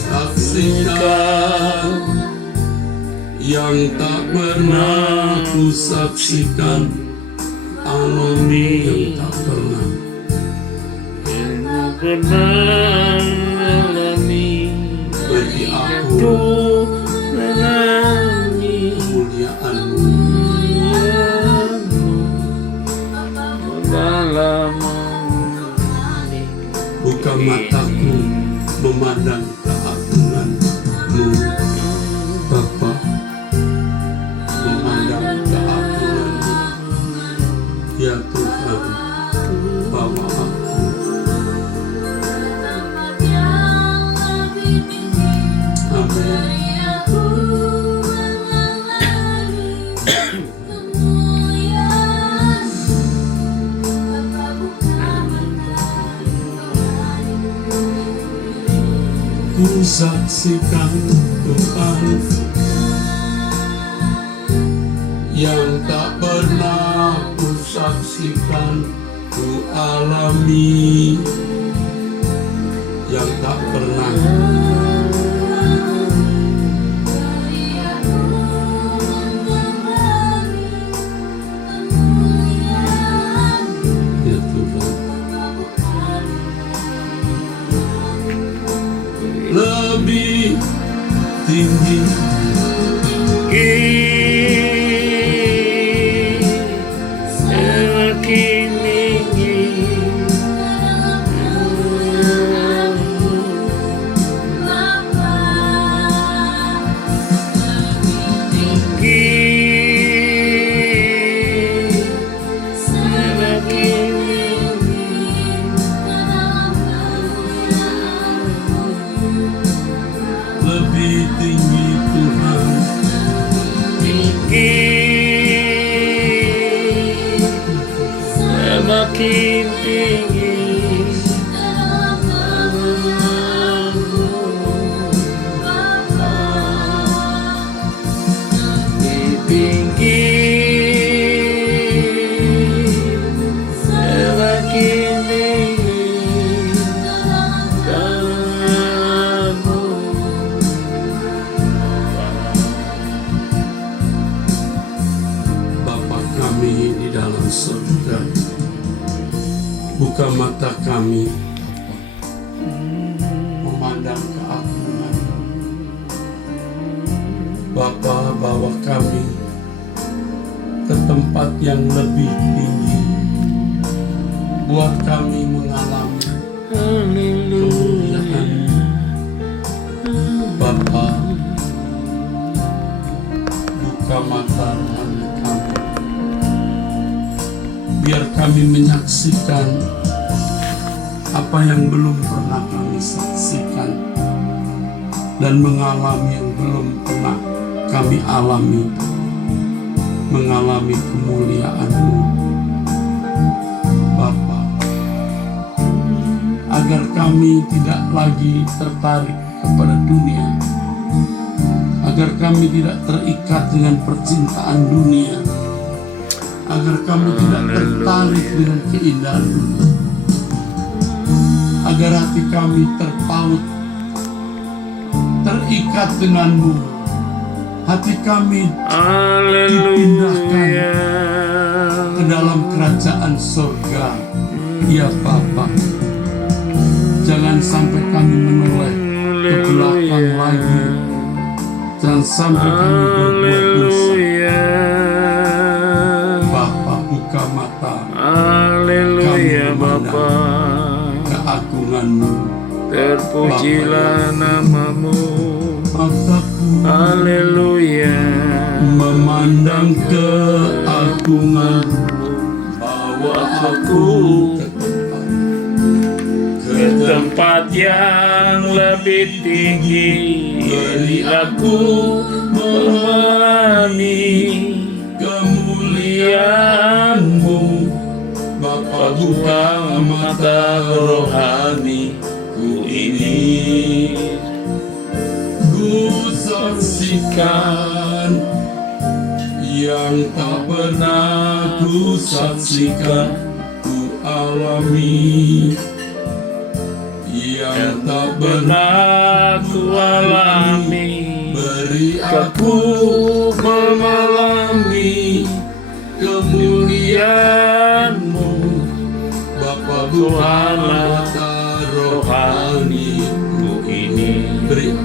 Saksikan yang tak pernah ku saksikan, alami yang tak pernah. Pernah mengalami Beri aku ku menangi kemuliaan-Mu. dalam Buka mataku memandang keagungan-Mu, Bapa, memandang keagungan-Mu. Ya Tuhan, bawa aku. Amin. Ku saksikan Tuhan yang tak pernah ku saksikan, ku alami yang tak pernah. Ya Tuhan, lebih tinggi semakin tinggi lebih tinggi Tuhan, semakin tinggi lebih tinggi dalam surga. Buka mata kami, memandang keagungan Bapa. Bawa kami ke tempat yang lebih tinggi. Buat kami mengalami kemuliaan Bapa. Buka mata rohani kami, biar kami menyaksikan apa yang belum pernah kami saksikan dan mengalami yang belum pernah kami alami, mengalami kemuliaan-Mu Bapa, agar kami tidak lagi tertarik kepada dunia, agar kami tidak terikat dengan percintaan dunia, agar kami tidak tertarik dengan keindahan dunia, agar hati kami terpaut, terikat dengan-Mu. Hati kami dipindahkan ke dalam kerajaan surga. Ya Bapa, jangan sampai kami menoleh ke belakang lagi. Jangan sampai kami berbuat dosa. Bapa, buka mata kami memandang keagungan-Mu. Terpujilah namamu. Mataku Haleluya. memandang keagungan, bawa aku ke Tempat yang lebih tinggi, beri aku memahami kemuliaan-Mu. Bapa, buka mata rohani ku ini. Ku saksikan yang tak pernah ku saksikan, ku alami yang tak pernah ku alami. beri aku mengalami kemuliaan-Mu. Bapa, bukalah mata rohani ku ini. Beri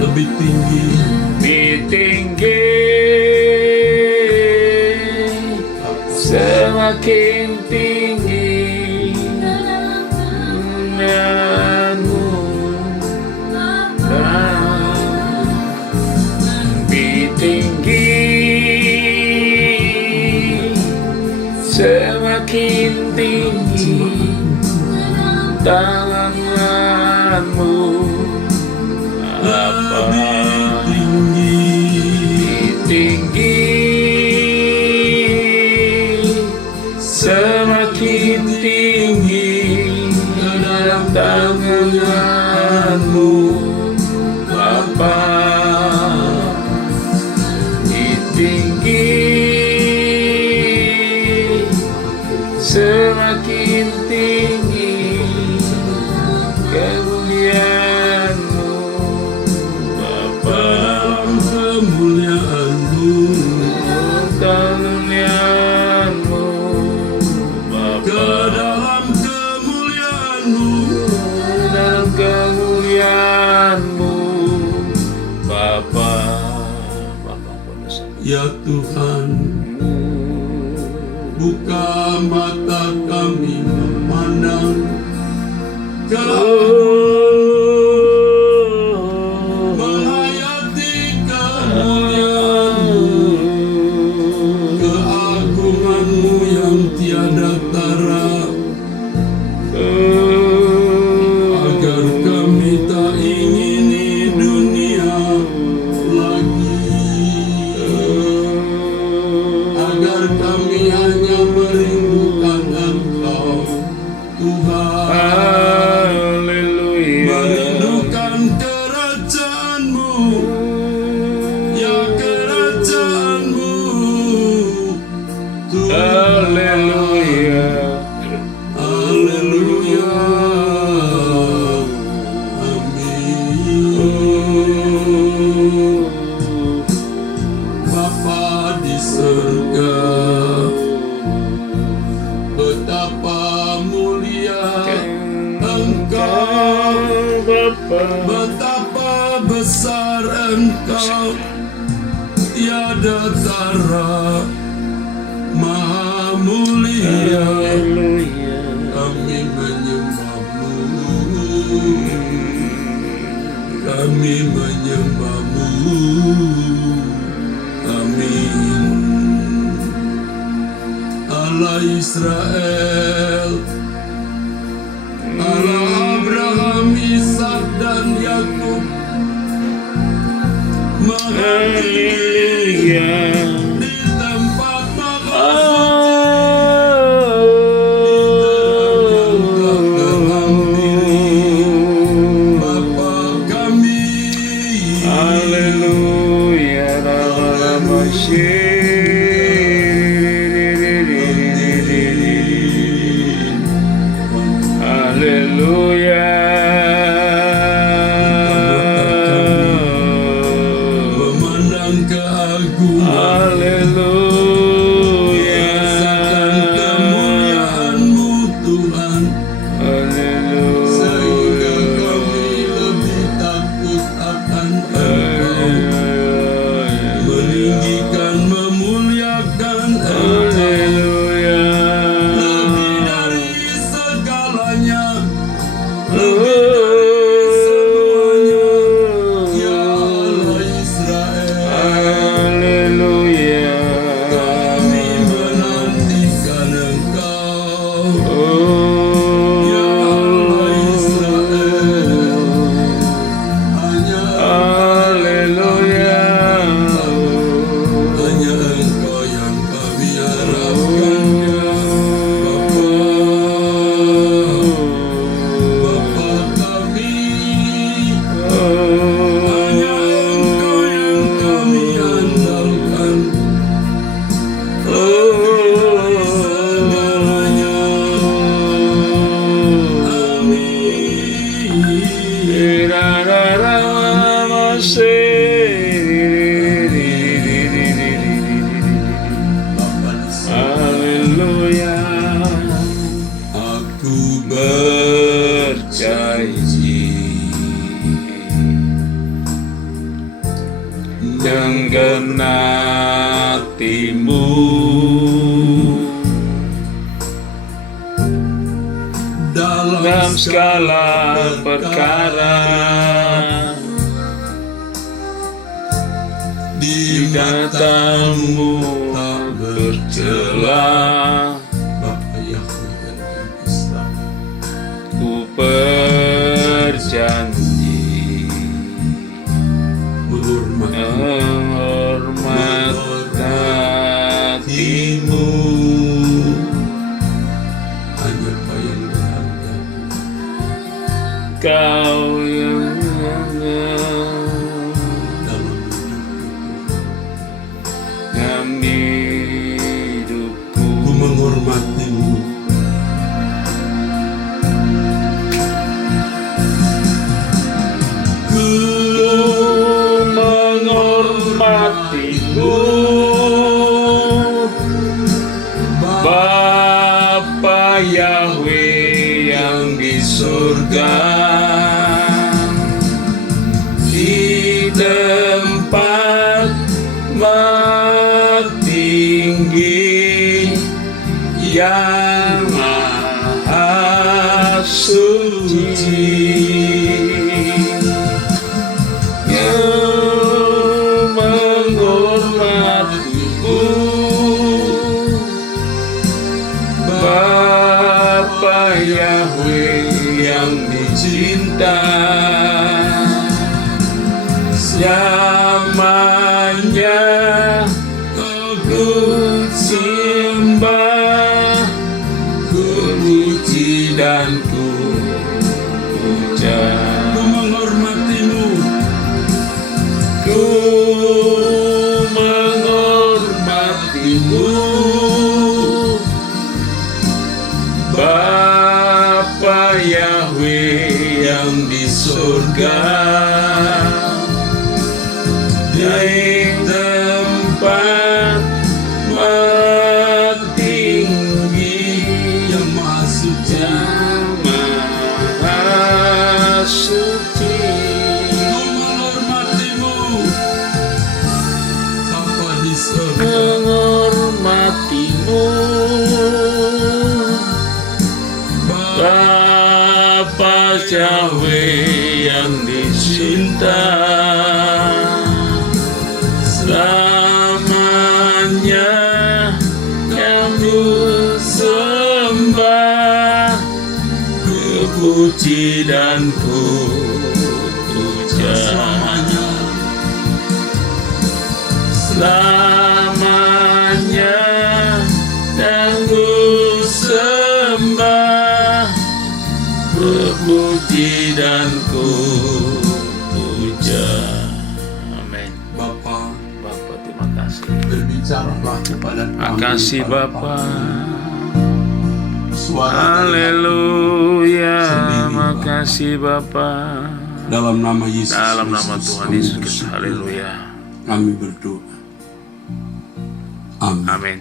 lebih tinggi, semakin tinggi denganmu. Lebih tinggi, semakin tinggi tanganmu. Tinggi, semakin tinggi dalam tanganmu Bapa. Tinggi, semakin tinggi kemuliaan-Mu Bapa. kemuliaan-Mu, Kemuliaan-Mu ke dalam kemuliaan-Mu, dalam kemuliaan-Mu Bapa. ya Tuhan. Buka mata kami memandang menghayati kemuliaan-Mu, keagungan-Mu yang tiada tara, agar kami tak ingini dunia lagi, agar kami hanya merindukan Engkau Tuhan. Haleluya. Betapa besar Engkau, tiada tara, maha mulia. Kami menyembah-Mu, kami menyembah-Mu. Amin. Allah Israel, Allah Abraham, Ishak dan Yakub, Maha tinggi di tempat maha suci, Bapa kami. Haleluya, haleluya. Memandang keagungan, Haleluya, rasakan kemuliaan-Mu Tuhan, sehingga kami lebih takut akan Engkau, meninggikan, memuliakan Engkau, lebih dari segalanya, lebih dari semuanya, ya Allah Israel. haleluya. Kami menantikan Engkau, ya Allah Israel. Hanya Haleluya, hanya Engkau yang kami harapkan, ya Bapa kami. Hanya Engkau yang kami andalkan, lebih dari segalanya. Amin. Bapa di surga, Haleluya. aku berjanji Dengan hatimu dalam segala perkara, di matamu tak bercela. Bapak Yahweh dan Islam, Ku berjanji menghormat hatimu. hanya Kau yang berharga. Kau yang Dalam hidupku, ku menghormati-Mu, ku menghormatimu, Bapa Yahweh yang di surga, di tempat tinggi yang maha suci. Yang menghormatimu, Bapa Yahweh yang dicinta, selamanya ku sembah, ku puji dan ku puja. ku menghormati-Mu, Ku menghormatimu, Bapa Yahweh yang di surga, di tempat tinggi yang maha suci. yang maha suci. Yahweh yang dicinta, selamanya yang ku sembah, ku puji dan ku puja. Selamanya yang ku sembah, ku puji dan ku puja. Amin. Bapa, Bapa, terima kasih. berbicaralah kepada kami. Terima kasih para Bapa. Suara Haleluya. Sendiri, Terima Bapa. kasih Bapa. dalam nama Yesus Dalam nama Kristus, Tuhan kami Yesus Kristus. bersyukur. Haleluya. Kami berdoa. Amin. Amin.